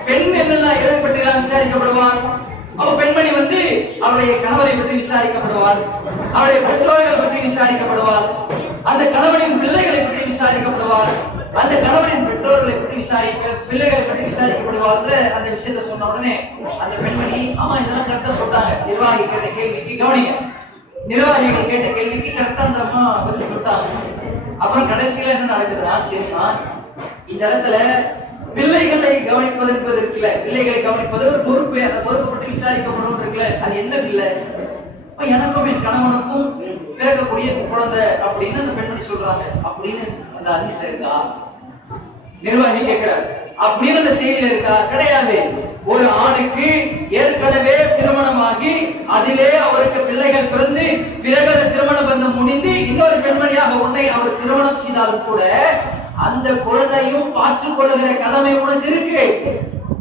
பெண் என்னெல்லாம் இறைப்பட்டு விசாரிக்கப்படுவார்? அவ பெண்மணி வந்து அவருடைய கணவரை பற்றி விசாரிக்கப்படுவார், அவருடைய பெற்றோர்கள் பற்றி விசாரிக்கப்படுவார், அந்த கணவனின் பிள்ளைகளை பற்றி விசாரிக்கப்படுவார், அந்த கணவனின் பெற்றோர்களை பற்றி பிள்ளைகளை பற்றி விசாரிக்கப்படுவார். அந்த விஷயத்தை சொன்ன உடனே அந்த பெண்மணி, ஆமா இதெல்லாம் கரெக்டா சொல்றாங்க. நிர்வாகி கேட்ட கேள்விக்கு கவனிங்க, நிர்வாகிகள் கேட்ட கேள்விக்கு கரெக்டா அந்த அம்மா பதில் சொல்லிட்டாங்க. அப்புறம் கடைசியில என்ன நடக்குதுன்னா, சரிமா இந்த இடத்துல பிள்ளைகளை கவனிப்பது என்பது இருக்குல்ல, பிள்ளைகளை கவனிப்பது ஒரு பொறுப்பு, அந்த பொறுப்பை பற்றி விசாரிக்கப்படும் இருக்குல்ல, அது என்ன பிள்ளை? எனக்கும் என் கணவனுக்கும் பிறக்கக்கூடிய குழந்தை அப்படின்னு அந்த பெண்மணி சொல்றாங்க. அப்படின்னு அந்த ஹதீஸ்ல இருக்கா? நிர்வாகி கேட்கிறார், அப்படின்னு அந்த செய்தியில இருக்கா? கிடையாது. ஒரு ஆணுக்கு ஏற்கனவே திருமணமாகி அதிலே அவருக்கு பிள்ளைகள் பிறந்து பிறகு அந்த திருமண பந்தம் முடிந்து இன்னொரு பெண்மணியாக உன்னை அவர் திருமணம் செய்தாலும் கூட அந்த குழந்தையும் பார்த்துக் கொள்ளுகிற கடமை உனக்கு இருக்கு.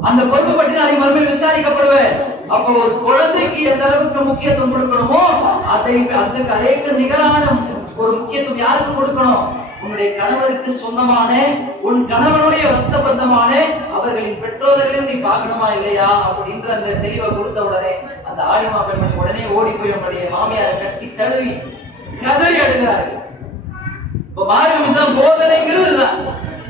அந்த பொறுப்பு பற்றி நாளைக்கு மறுபடியும் விசாரிக்கப்படுவேன். அப்போ ஒரு குழந்தைக்கு எந்த அளவுக்கு முக்கியத்துவம் கொடுக்கணுமோ அதற்கு நிகரான ஒரு முக்கியத்துவம் யாருக்கு கொடுக்கணும்? உன்னுடைய கணவருக்கு சொந்தமான, உன் கணவனுடைய ரத்த பந்தமான அவர்களின் பெற்றோர்களையும் நீ பார்க்கணுமா இல்லையா அப்படின்ற அந்த தெளிவை கொடுத்த உடனே அந்த ஆலிமா பெண்மணி உடனே ஓடி போய் உன்னுடைய மாமியாரை கட்டி தழுவி கதறி அழுகிறார்கள். மார்க்கம் போதனைங்கிறது தான்.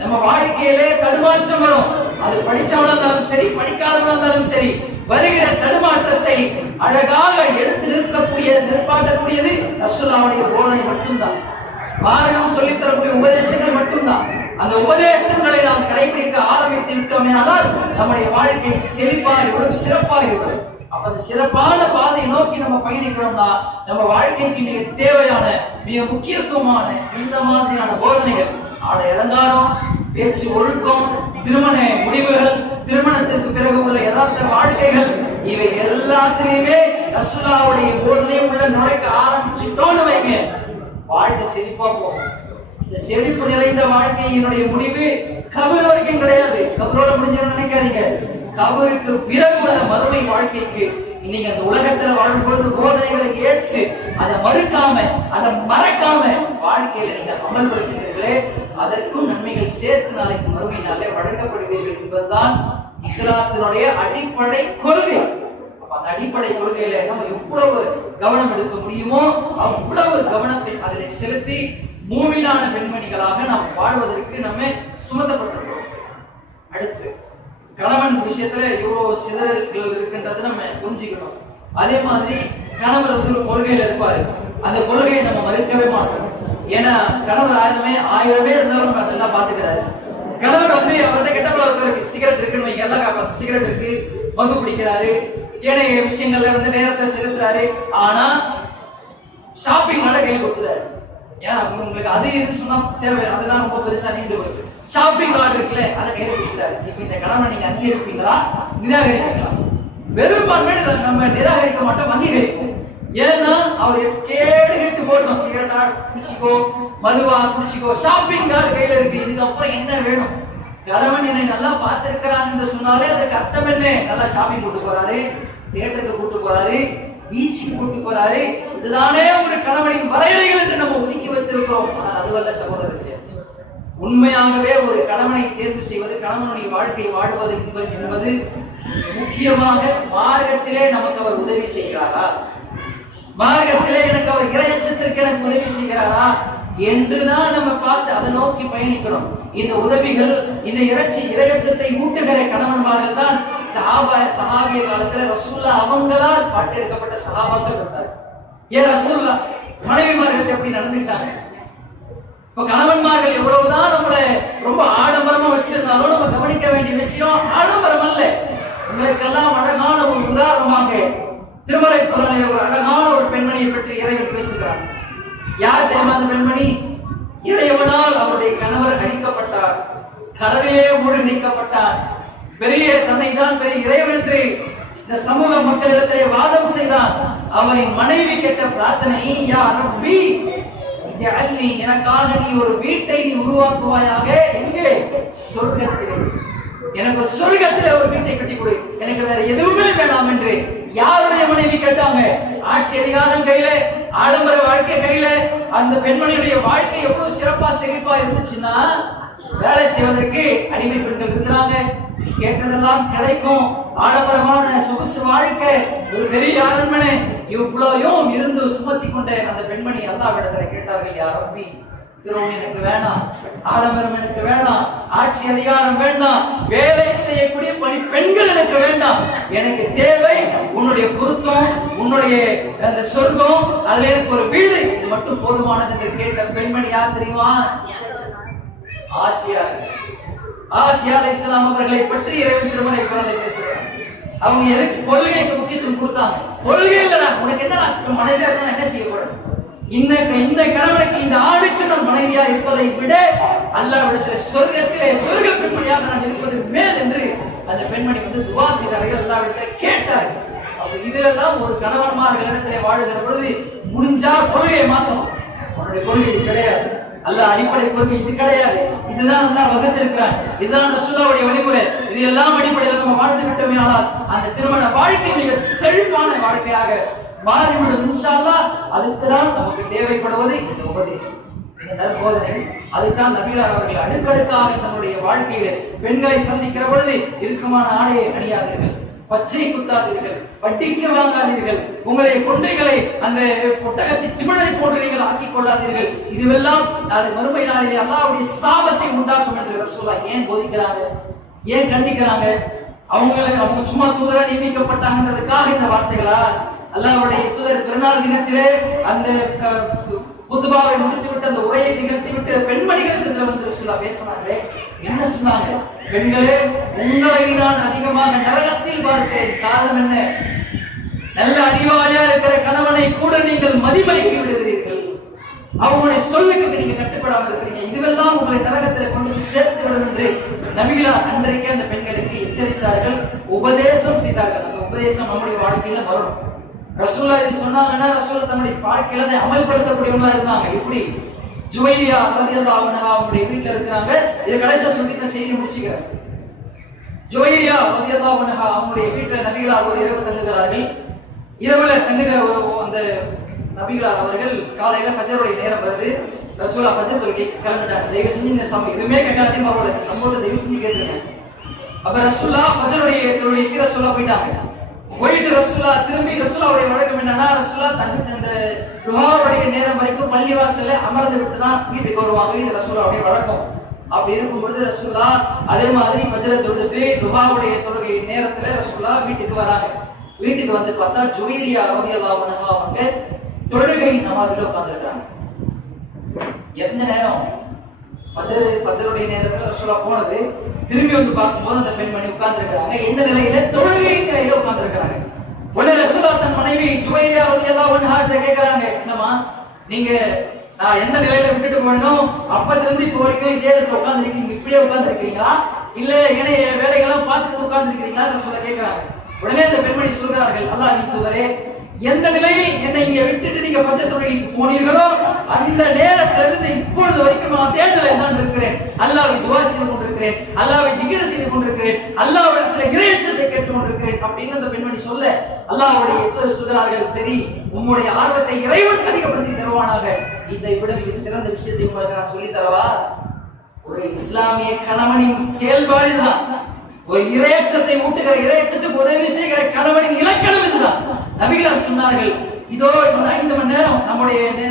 நம்ம வாழ்க்கையிலே தடுமாற்றம் வரும், அது படிச்சவனா இருந்தாலும் சரி படிக்காதவனா இருந்தாலும் சரி, வருகிற தடுமாற்றத்தை அழகாக எடுத்து நிற்பாட்டக்கூடியது ரசூலுல்லாஹ்வுடைய போதனை மட்டும்தான். மார்க்கம் சொல்லித் தரக்கூடிய உபதேசங்கள் மட்டும்தான். அந்த உபதேசங்களை நாம் கடைபிடிக்க ஆரம்பித்து விட்டோமே ஆனால் நம்முடைய வாழ்க்கை செழிப்பாகிவிடும், சிறப்பாகிவிடும். அப்ப அந்த சிறப்பான பாதையை நோக்கி நம்ம பயணிக்கிறோம்னா நம்ம வாழ்க்கைக்கு மிக தேவையான மிக முக்கியத்துவமான இந்த மாதிரியான போதனைகள், ஆடை அலங்காரம், பேச்சு ஒழுக்கம், திருமண முடிவுகள், திருமணத்திற்கு பிறகு உள்ள யதார்த்த வாழ்க்கைகள், இவை எல்லாத்திலையுமே ரசூலுல்லாஹ்வுடைய போதனை உள்ள நுழைக்க ஆரம்பிச்சுட்டோன்னு வைங்க, வாழ்க்கை செழிப்பா போகும். இந்த செழிப்பு நிறைந்த வாழ்க்கையினுடைய முடிவு கபர் வரைக்கும் கிடையாது. கபரோட முடிஞ்சு நினைக்காதீங்க, கபருக்கு பிறகு உள்ள மறுமை வாழ்க்கைக்கு இன்னைக்கு அந்த உலகத்துல வாழும் பொழுது போதனைகளை ஏற்று அதை மறுக்காம அதை மறக்காம வாழ்க்கையில நீங்க அமல்படுத்துகிறீர்களே, அதற்கும் நன்மைகள் சேர்த்து நாளைக்கு மறுமை நாளே வழங்கப்படுவீர்கள் என்பதுதான் இஸ்லாத்தினுடைய அடிப்படை கொள்கை. அந்த அடிப்படை கொள்கையில நம்ம எவ்வளவு கவனம் எடுக்க முடியுமோ அவ்வளவு கவனத்தை அதில் செலுத்தி மூமினான பெண்மணிகளாக நாம் வாழ்வதற்கு நம்ம சுமத்தப்பட்டிருக்கிறோம். அடுத்து கணவன் விஷயத்துல எவ்வளவு சிதறல்கள் இருக்கின்றது நம்ம புரிஞ்சுக்கணும். அதே மாதிரி கணவர் வந்து ஒரு கொள்கையில இருப்பாரு, அந்த கொள்கையை நம்ம மறுக்கவே மாட்டோம். ஏன்னா கணவர் 1000 பேர் இருந்தாலும் நம்ம நல்லா பாத்துக்கிறாரு. கணவர் வந்து அவர்கிட்ட கெட்ட பழக்கம் இருக்கு, சிகரெட் இருக்குன்னு வைங்க, எல்லாம் காப்பாத்து, சிகரெட் இருக்கு, மது குடிக்கிறாரு, ஏனைய விஷயங்கள்ல வந்து நேரத்தை செலுத்துறாரு. ஆனா ஷாப்பிங் மால கையில் கொடுக்குறாரு. ஏன்னா உங்களுக்கு அது இதுன்னு சொன்னா தேவை, அதுதான் ரொம்ப பெருசா நீண்டு வருது. ஷாப்பிங் கார்டு இருக்குல்ல, அதை கையில் கொடுக்குறாரு. இப்ப இந்த கணவன் நீங்க அங்கீகரிப்பீங்களா நிராகரிப்பீங்களா? பெரும்பான்மை நம்ம நிராகரிக்க மாட்டோம், அங்கீகரிப்போம். ஏன்னா அவர் கேட்டு போட்டோம், சிகரெட்டா குடிச்சிக்கோ, மதுவா குடிச்சிக்கோ, ஷாப்பிங் கார்டு கையில இருக்கு, இதுக்கப்புறம் என்ன வேணும்? கணவன் என்னை நல்லா பார்த்திருக்கிறான் என்று சொன்னாலே அதற்கு அர்த்தம் என்ன? நல்லா ஷாப்பிங் கூட்டு போறாரு, தியேட்டருக்கு கூட்டு போறாரு, பீச்சுக்கு கூட்டி போறாரு. இதுதானே ஒரு கணவனின் வரையறைகள் என்று நம்ம ஒதுக்கி வைத்திருக்கிறோம். ஆனால் அதுவல்ல சகோதரர்களே. உண்மையாகவே ஒரு கணவனை தேர்வு செய்வது, கணவனுடைய வாழ்க்கை வாழ்வது என்பது முக்கியமாக மார்க்கத்திலே நமக்கு அவர் உதவி செய்கிறாரா, மார்க்கத்திலே எனக்கு அவர் இறையச்சத்திற்கு எனக்கு உதவி செய்கிறாரா என்றுதான் நம்ம பார்த்து அதை நோக்கி பயணிக்கிறோம். இந்த உதவிகள், இந்த இறையச்சத்தை ஊட்டுகிற கணவன்மார்கள் தான் சஹாபிய காலத்துல ரசூல்லா அவங்களால் பாட்டெடுக்கப்பட்ட சஹாபாக்கள் இருந்தார். ஏன் ரசூல்லா மனைவிமார்கள் எப்படி நடந்துட்டாங்க? இப்ப கணவன்மார்கள் எவ்வளவுதான் நம்மளை ரொம்ப ஆடம்பரமா வச்சிருந்தாலும் நம்ம கவனிக்க வேண்டிய விஷயம் ஆடம்பரம் அல்ல. உங்களுக்கெல்லாம் அழகான ஒரு உதாரணமாக திருமலை குர்ஆனிலே ஒரு அழகான ஒரு பெண்மணியை பற்றி இறைவன் பேசுகிறார். யார் தெரியுமா அந்த பெண்மணி? இறைவனால் அவருடைய கணவர் அழிக்கப்பட்டார், கடலிலே மூழ்கடிக்கப்பட்டார். பெரிய தன்னை தான் பெரிய இறைவன் என்று இந்த சமூக மக்களிடத்திலே வாதம் செய்தான். அவரின் மனைவி கேட்ட பிரார்த்தனை, யா ரப்பி ஜஅல்னி, எனக்காக நீ ஒரு வீட்டை நீ உருவாக்குவாயாக. எங்கே? சொர்க்கத்திலே. எனக்கு ஒரு சொர்க்கத்திலே ஒரு வீட்டை கட்டி கொடு, எனக்கு வேற எதுவுமே வேண்டாம் என்று யாருடைய மனைவி கேட்டாங்க? ஆட்சி அதிகாரம் கையில, ஆடம்பர வாழ்க்கை கையில. அந்த பெண்மணியுடைய வாழ்க்கை எவ்வளவு சிறப்பா செழிப்பா இருந்துச்சுன்னா, வேலை செய்வதற்கு அடிமை பெண்கள் இருக்கிறாங்க, கேட்டதெல்லாம் கிடைக்கும், ஆடம்பரமான சொகுசு வாழ்க்கை, ஒரு பெரிய அரண்மனை, இவ்வளவையும் இருந்து சுமத்தி கொண்ட அந்த பெண்மணி அல்லாஹ்விடத்துல கேட்டார்கள், யா ரப்பி, திருமணம் எனக்கு வேணாம், ஆடம்பரம் எனக்கு வேணாம், ஆட்சி அதிகாரம் வேண்டாம், வேலை செய்யக்கூடிய பணி பெண்கள் எனக்கு வேண்டாம், எனக்கு தேவை உன்னுடைய பொருத்தம், உன்னுடைய அந்த சொர்க்கம், அதுல எனக்கு ஒரு வீடு, இது மட்டும் போதுமானது என்று கேட்ட பெண்மணி யார் தெரியுமா? ஆசியா. ஆசியா அலைஹிஸ்ஸலாம் அவர்களை பற்றி இறைவன் திருமலை குர்ஆனில் பேசுகிறார். அவங்க எதுக்கு கொள்கைக்கு முக்கியத்துவம் கொடுத்தாங்க? கொள்கை இல்லடா, உனக்கு என்ன மனைவியா இருந்தா என்ன செய்ய போறேன்? இந்த கணவனுக்கு, இந்த ஆணுக்கு நான் மனைவியா இருப்பதை விட அல்லாஹ்விடத்தில் சொர்க்கத்திலே சொர்க்க பெண்மணியாக நான் இருப்பது மேல் என்று அந்த பெண்மணி துவா செய்தார்கள், அல்லாஹ்விடத்தில் கேட்டார்கள். அப்ப இதெல்லாம் ஒரு கணவன்மார்களிடத்திலே வாழுகிற பொழுது முடிஞ்சா கொள்கையை மாற்றணும். அவனுடைய கொள்கை இது கிடையாது, அல்லாஹ் அடிப்படை கொள்கை இது கிடையாது, இதுதான் அல்லாஹ் வகுத்திருக்கிறான், இதுதான் ரசூலுல்லாஹ்வுடைய வழிமுறை, இது எல்லாம் அடிப்படையில் நம்ம வாழ்ந்து விட்டோமானால் அந்த திருமண வாழ்க்கை மிக செழிப்பான வாழ்க்கையாக மாறிவிடும் இன்ஷா அல்லாஹ். அதுக்குதான் நமக்கு தேவைப்படுவது இந்த உபதேசம், இந்த நற்போதனை. அதுதான் நபிகளார் அவர்கள் அடுக்கடுக்காக தன்னுடைய வாழ்க்கையில பெண்களை சந்திக்கிற பொழுது இறுக்கமான ஆடையை அணியாதீர்கள், பச்சை குத்தாதீர்கள், வட்டிக்கு வாங்காதீர்கள், உங்களுடைய கொண்டைகளை அந்த ஒட்டகத்தை திமிழை போன்று நீங்கள் ஆக்கிக் கொள்ளாதீர்கள். இதுவெல்லாம் நாளை மறுமை நாளிலே அல்லாஹ்வுடைய சாபத்தை உண்டாக்கும் என்று ரசூலுல்லாஹ் ஏன் போதிக்கிறாங்க, ஏன் கண்டிக்கிறாங்க? அவங்க சும்மா தூதரா நியமிக்கப்பட்டாங்கன்றதுக்காக இந்த வார்த்தைகளா? அல்லாஹ்வுடைய தூதர் பிறநாள் தினத்திலே அந்த குதுபாவை முடித்துவிட்டு அந்த உரையை நிகழ்த்திவிட்டு பெண்மணிகளுக்கு ரசூலுல்லாஹ் பேசினாங்க. என்ன சொன்னாங்க? பெண்களே, உங்களை நான் அதிகமாக நரகத்தில் பார்க்கிறேன். காரணம் என்ன? நல்ல அறிவாளியா இருக்கிற கணவனை கூட நீங்கள் மதிமயக்கி விடுகிறீர்கள், அவங்களுடைய சொல்லுக்கு நீங்க கட்டுப்படாமல் இருக்கிறீங்க, இதுவெல்லாம் உங்களை நரகத்தில் கொண்டு சேர்த்து விடும் என்று நபிகளார் அன்றைக்கு அந்த பெண்களுக்கு எச்சரித்தார்கள், உபதேசம் செய்தார்கள். அந்த உபதேசம் நம்முடைய வாழ்க்கையில வரணும். ரசூலுல்லாஹ் இது சொன்னாங்கன்னா ரசூலுல்லாஹ் தன்னுடைய வாழ்க்கையில அதை அமல்படுத்தக்கூடியவங்களா இருந்தாங்க. இப்படி ஜுவைரியா ரலியல்லாஹு அன்ஹா அவங்களுடைய வீட்டுல இருக்கிறாங்க. இதை கடைசியா சொல்லி இந்த செய்தி முடிச்சுக்கிறேன். ஜுவைரியா ரலியல்லாஹு அன்ஹா அவங்களுடைய வீட்டுல நபிகளார் ஒரு இரவு தங்குகிறார்கள். இரவுல தங்குகிற அந்த நபிகளார் அவர்கள் காலையில ஃபஜ்ருடைய நேரம் வருது. ரசூலுல்லாஹ் ஃபஜ்ர் தொழுகை கிளம்பிட்டாங்க. தயவு செஞ்சு இந்த இதுவுமே கேட்காதீங்க, பரவாயில்ல, சம்பவத்தை தயவு செஞ்சு கேட்டுருங்க. அப்ப ரசூலுல்லாஹ் ஃபஜ்ருடைய தொழுகைக்கு ரசூலுல்லாஹ் போயிட்டாங்க. போயிட்டு ரசூலுல்லாஹ் திரும்பி, ரசூலுல்லாஹ்வுடைய வழக்கம் என்னன்னா, ரசூலுல்லாஹ் தனக்கு அந்த துஆவுடைய நேரம் வரைக்கும் பள்ளிவாசல்ல அமர்ந்து விட்டு தான் வீட்டுக்கு வருவாங்க. இது ரசூலுல்லாஹ்வுடைய வழக்கம். அப்படி இருக்கும்பொழுது ரசூலுல்லாஹ் அதே மாதிரி ஃபஜ்ர் தொழுதுட்டு துஆவுடைய தொழுகை நேரத்துல ரசூலுல்லாஹ் வீட்டுக்கு வராங்க. வீட்டுக்கு வந்து பார்த்தா ஜுவைரியா ரலியல்லாஹு அன்ஹா அவங்க தொழுகை நமாஸ்ல உட்கார்ந்திருக்காங்க. எந்த நேரம்? ஃபஜ்ருடைய நேரத்துல ரசூலுல்லாஹ் போனது. திரும்பி வந்து பார்க்கும்போது அந்த பெண்மணி உட்கார்ந்திருக்காங்க. எந்த நிலையில? தொழுகை நிலையில உட்கார்ந்திருக்காங்க. உடனே ரசூலுல்லாஹ் தன் மனைவி ஜுவைரியா ரலியல்லாஹு அன்ஹா கேக்குறாங்க, என்னமா நீங்க நான் எந்த நிலையில விட்டுட்டு போனோம் அப்பத்துல இருந்து இப்போ வரைக்கும் இதே இடத்துல உட்கார்ந்திருக்கீங்க, இப்படியே உட்கார்ந்திருக்கீங்களா, இல்ல ஏனைய வேலைகள்லாம் பார்த்துட்டு உட்கார்ந்திருக்கீங்களா ரசூலுல்லாஹ் கேக்குறாங்க. உடனே அந்த பெண்மணி சொல்கிறார்கள், அல்லாஹ்வின் தூதரே, எந்த நிலையில் என்னை இங்க விட்டுட்டு நீங்க ஃபஜ்ர் தொழுகைக்கு போனீர்களோ அந்த நேரத்துல இருந்து இப்பொழுது வரைக்கும் நான் தேடுதலில் தான் இருக்கிறேன், அல்லாஹ்வை துஆ செய்து கொண்டிருக்கிறேன், அல்லாஹ்வை திக்ர் செய்து கொண்டிருக்கிறேன், அல்லாஹ்விடத்தில் இறையச்சத்தை கேட்டுக் கொண்டிருக்கிறேன் அப்படின்னு அந்த பெண்மணி சொல்ல அல்லாஹ்வுடைய தூதர் சொல்கிறார்கள், சரி உம்முடைய ஆர்வத்தை இறைவன் அதிகப்படுத்தி தருவானாக. இதை விட மிக சிறந்த விஷயத்தை உங்களுக்கு நான் சொல்லி தரவா? ஒரு இஸ்லாமிய கணவனின் செயல்பாடு இதுதான். ஒரு இறையச்சத்தை ஊட்டுகிற, இறையச்சத்துக்கு உதவி செய்கிற கணவனின் இலக்கணம் இதுதான். நபிகள் சொன்னார்கள், இதோ இந்த 5 மணி நேரம்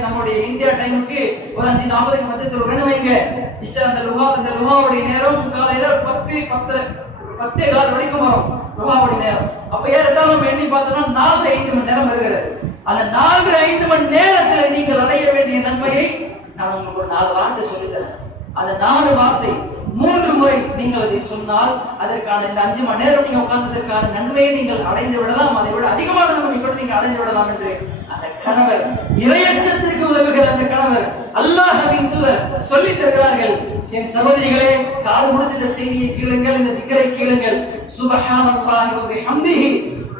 நம்முடைய இந்தியா டைமுக்கு ஒரு 5:40 மத்தியத்தில் வேணும் வைங்க. அந்த லுஹாவுடைய நேரம் காலையில 10:10 வரைக்கும் வரும் லுஹாவுடைய நேரம். அப்ப ஏறத்தாலும் நம்ம எண்ணி பார்த்தோம்னா 4-5 மணி நேரம் வருகிறது. அந்த 4-5 மணி நேரத்தில் நீங்கள் அடைய வேண்டிய நன்மையை நான் உங்களுக்கு ஒரு 4 வார்த்தை சொல்லித்தரேன். அந்த 4 வார்த்தை 3 முறை நீங்கள் அதை சொன்னால் அதற்கான இந்த 5 மணி நேரம் நீங்க உட்கார்ந்ததற்கான நன்மையை நீங்கள் அடைந்து விடலாம். அதை விட அதிகமான நன்மை கூட நீங்க அடைந்து விடலாம் என்று அந்த கணவர், இறையச்சத்திற்கு உதவுகிற அந்த கணவர், அல்லாஹ்வின் தூதர் சொல்லி தருகிறார்கள். என் சகோதரிகளே, காது கொடுத்து இந்த செய்தியை கேளுங்கள், இந்த திக்ரை கேளுங்கள். சுப்ஹானல்லாஹி வ பிஹம்திஹி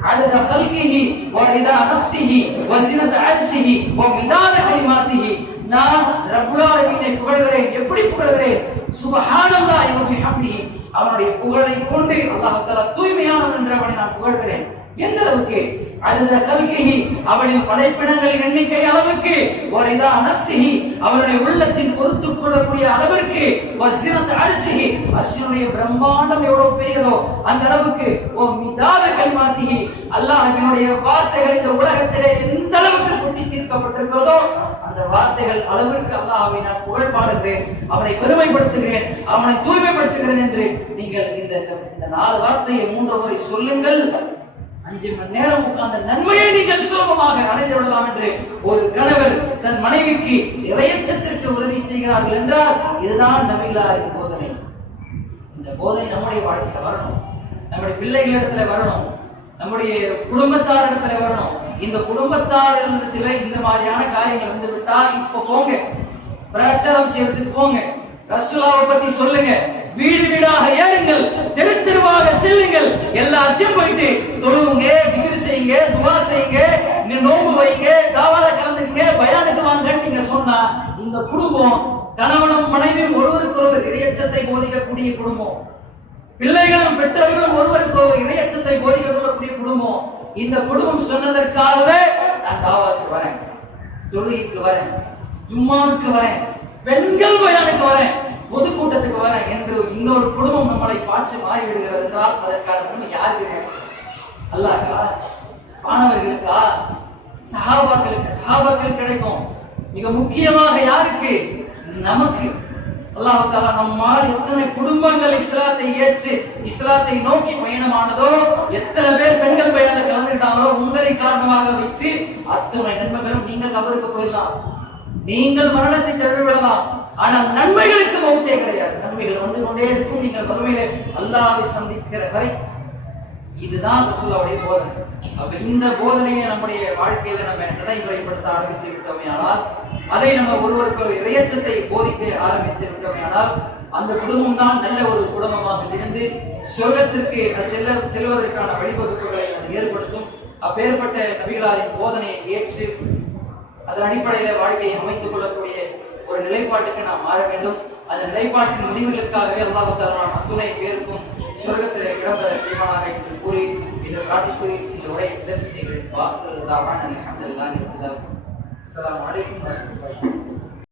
عدد خلقه ورضا نفسه وزنة عرشه ومداد كلماته. நான் ரப்புல் ஆலமீனை புகழ்கிறேன். எப்படி புகழ்கிறேன்? சுப்ஹானல்லாஹி வ பிஹம்திஹி, அவனுடைய புகழை கொண்டு அல்லாஹ் தஆலா தூய்மையானவன் என்று அவனை நான் புகழ்கிறேன். எந்த அளவுக்கு? அழுத கல்கிஹி, அவனின் படைப்பினங்களின் எண்ணிக்கை அளவுக்கு, வரிதா நஃப்ஸிஹி, அவனுடைய உள்ளத்தின் பொறுத்துக் கொள்ளக்கூடிய அளவிற்கு, வஸினத் அர்ஷிஹி, அர்ஷினுடைய பிரம்மாண்டம் எவ்வளவு பெரியதோ அந்த அளவுக்கு, ஓ மிதாத கலிமாத்திஹி, அல்லாஹ்வினுடைய வார்த்தைகள் இந்த உலகத்திலே எந்த அளவுக்கு கொட்டி தீர்க்கப்பட்டிருக்கிறதோ அந்த வார்த்தைகள் அளவிற்கு அல்லாஹ்வை நான் புகழ் பாடுகிறேன், அவனை பெருமைப்படுத்துகிறேன், அவனை தூய்மைப்படுத்துகிறேன் என்று நீங்கள் இந்த 4 வார்த்தையை 3 முறை சொல்லுங்கள். 5 மணி நேரம் உட்கார்ந்த நன்மையை நீங்கள் சுலபமாக அடைந்து விடலாம் என்று ஒரு கணவர் தன் மனைவிக்கு இறையச்சத்திற்கு உதவி செய்கிறார்கள் என்றால் இதுதான் நபிகளாரின் போதனை. இந்த போதனை நம்முடைய வாழ்க்கையில வரணும், நம்முடைய பிள்ளைகளிடத்துல வரணும், நம்முடைய குடும்பத்தாரிடத்துல வரணும். இந்த குடும்பத்தாரிடத்துல இந்த மாதிரியான காரியங்கள் வந்து விட்டால் இப்ப போங்க, பிரச்சாரம் செய்யறதுக்கு போங்க, ரசூலுல்லாஹ்வை பத்தி சொல்லுங்க, வீடு வீடாக ஏறுங்கள், தெரு தெருவாக செல்லுங்கள், எல்லாத்தையும் போயிட்டு தொழுவுங்க, திக்ர் செய்யுங்க, துஆ செய்யுங்க, நோன்பு வைங்க, தாவால கலந்துங்க, பயானுக்கு வாங்கன்னு நீங்க சொன்னா இந்த குடும்பம் கணவனும் மனைவியும் ஒருவருக்கு ஒருவர் இறையச்சத்தை போதிக்கக்கூடிய குடும்பம், பிள்ளைகளும் பெற்றவர்களும் ஒருவருக்கு ஒருவர் இறையச்சத்தை போதிக்கக்கூடிய குடும்பம். இந்த குடும்பம் சொன்னதற்காகவே நான் தாவாத்துக்கு வரேன், தொழுகைக்கு வரேன், ஜும்மாவுக்கு வரேன், பெண்கள் பயானுக்கு வரேன், பொதுக்கூட்டத்துக்கு வரேன் என்று இன்னொரு குடும்பம் நம்மளை பார்த்து மாறி விடுகிறது என்றால் அதற்கான நன்மை யாருக்கு? அல்லாஹ்க்கா? மாணவர்களுக்கா? சஹாபாக்கள் கிடைக்கும். மிக முக்கியமாக யாருக்கு? நமக்கு. அல்லாஹ் தஆலா நம்மால் எத்தனை குடும்பங்கள் இஸ்லாத்தை ஏற்று இஸ்லாத்தை நோக்கி பயணமானதோ, எத்தனை பேர் பெண்கள் பயான்ல கலந்துட்டாங்களோ உங்களை காரணமாக வைத்து அத்தனை நன்மைகளும் நீங்கள் கபருக்கு போயிடலாம், நீங்கள் மரணத்தை தழுவிடலாம். ஆனால் நன்மைகளுக்கு மௌத்தே கிடையாது. நன்மைகள் வந்து கொண்டே இருக்கும். நீங்கள் மறுமையிலே அல்லாஹ்வை சந்திக்கிற வரை. இதுதான் ரசூலுல்லாஹ்வுடைய போதனை. அப்ப இந்த போதனையை நம்முடைய வாழ்க்கையில நம்ம நடைமுறைப்படுத்த ஆரம்பித்து விட்டோமே ஆனால், அதை நம்ம ஒருவருக்கு ஒரு இறையச்சத்தை போதிக்க ஆரம்பித்து விட்டோமே ஆனால் அந்த குடும்பம் தான் நல்ல ஒரு குடும்பமாக இருந்து சொர்க்கத்திற்கு செல்வதற்கான வழிவகுப்புகளை ஏற்படுத்தும். அப்பேற்பட்ட நபிகளாரின் போதனையை ஏற்று அதன் அடிப்படையில் வாழ்க்கையை அமைத்துக் கொள்ளக்கூடிய ஒரு நிலைப்பாட்டுக்கு நாம் மாற வேண்டும். அந்த நிலைப்பாட்டின் முடிவுகளுக்காகவே அல்லாஹ் தஆலா அத்துணை பேருக்கும் சொர்க்கத்தில் இடம்பெற செய்வானாக என்று கூறி இன்று பிரார்த்தித்து இந்த உரையை நிறைவு செய்கிறேன். அஸ்ஸலாமு அலைக்கும் வரஹ்மத்துல்லாஹி வபரகாத்துஹு.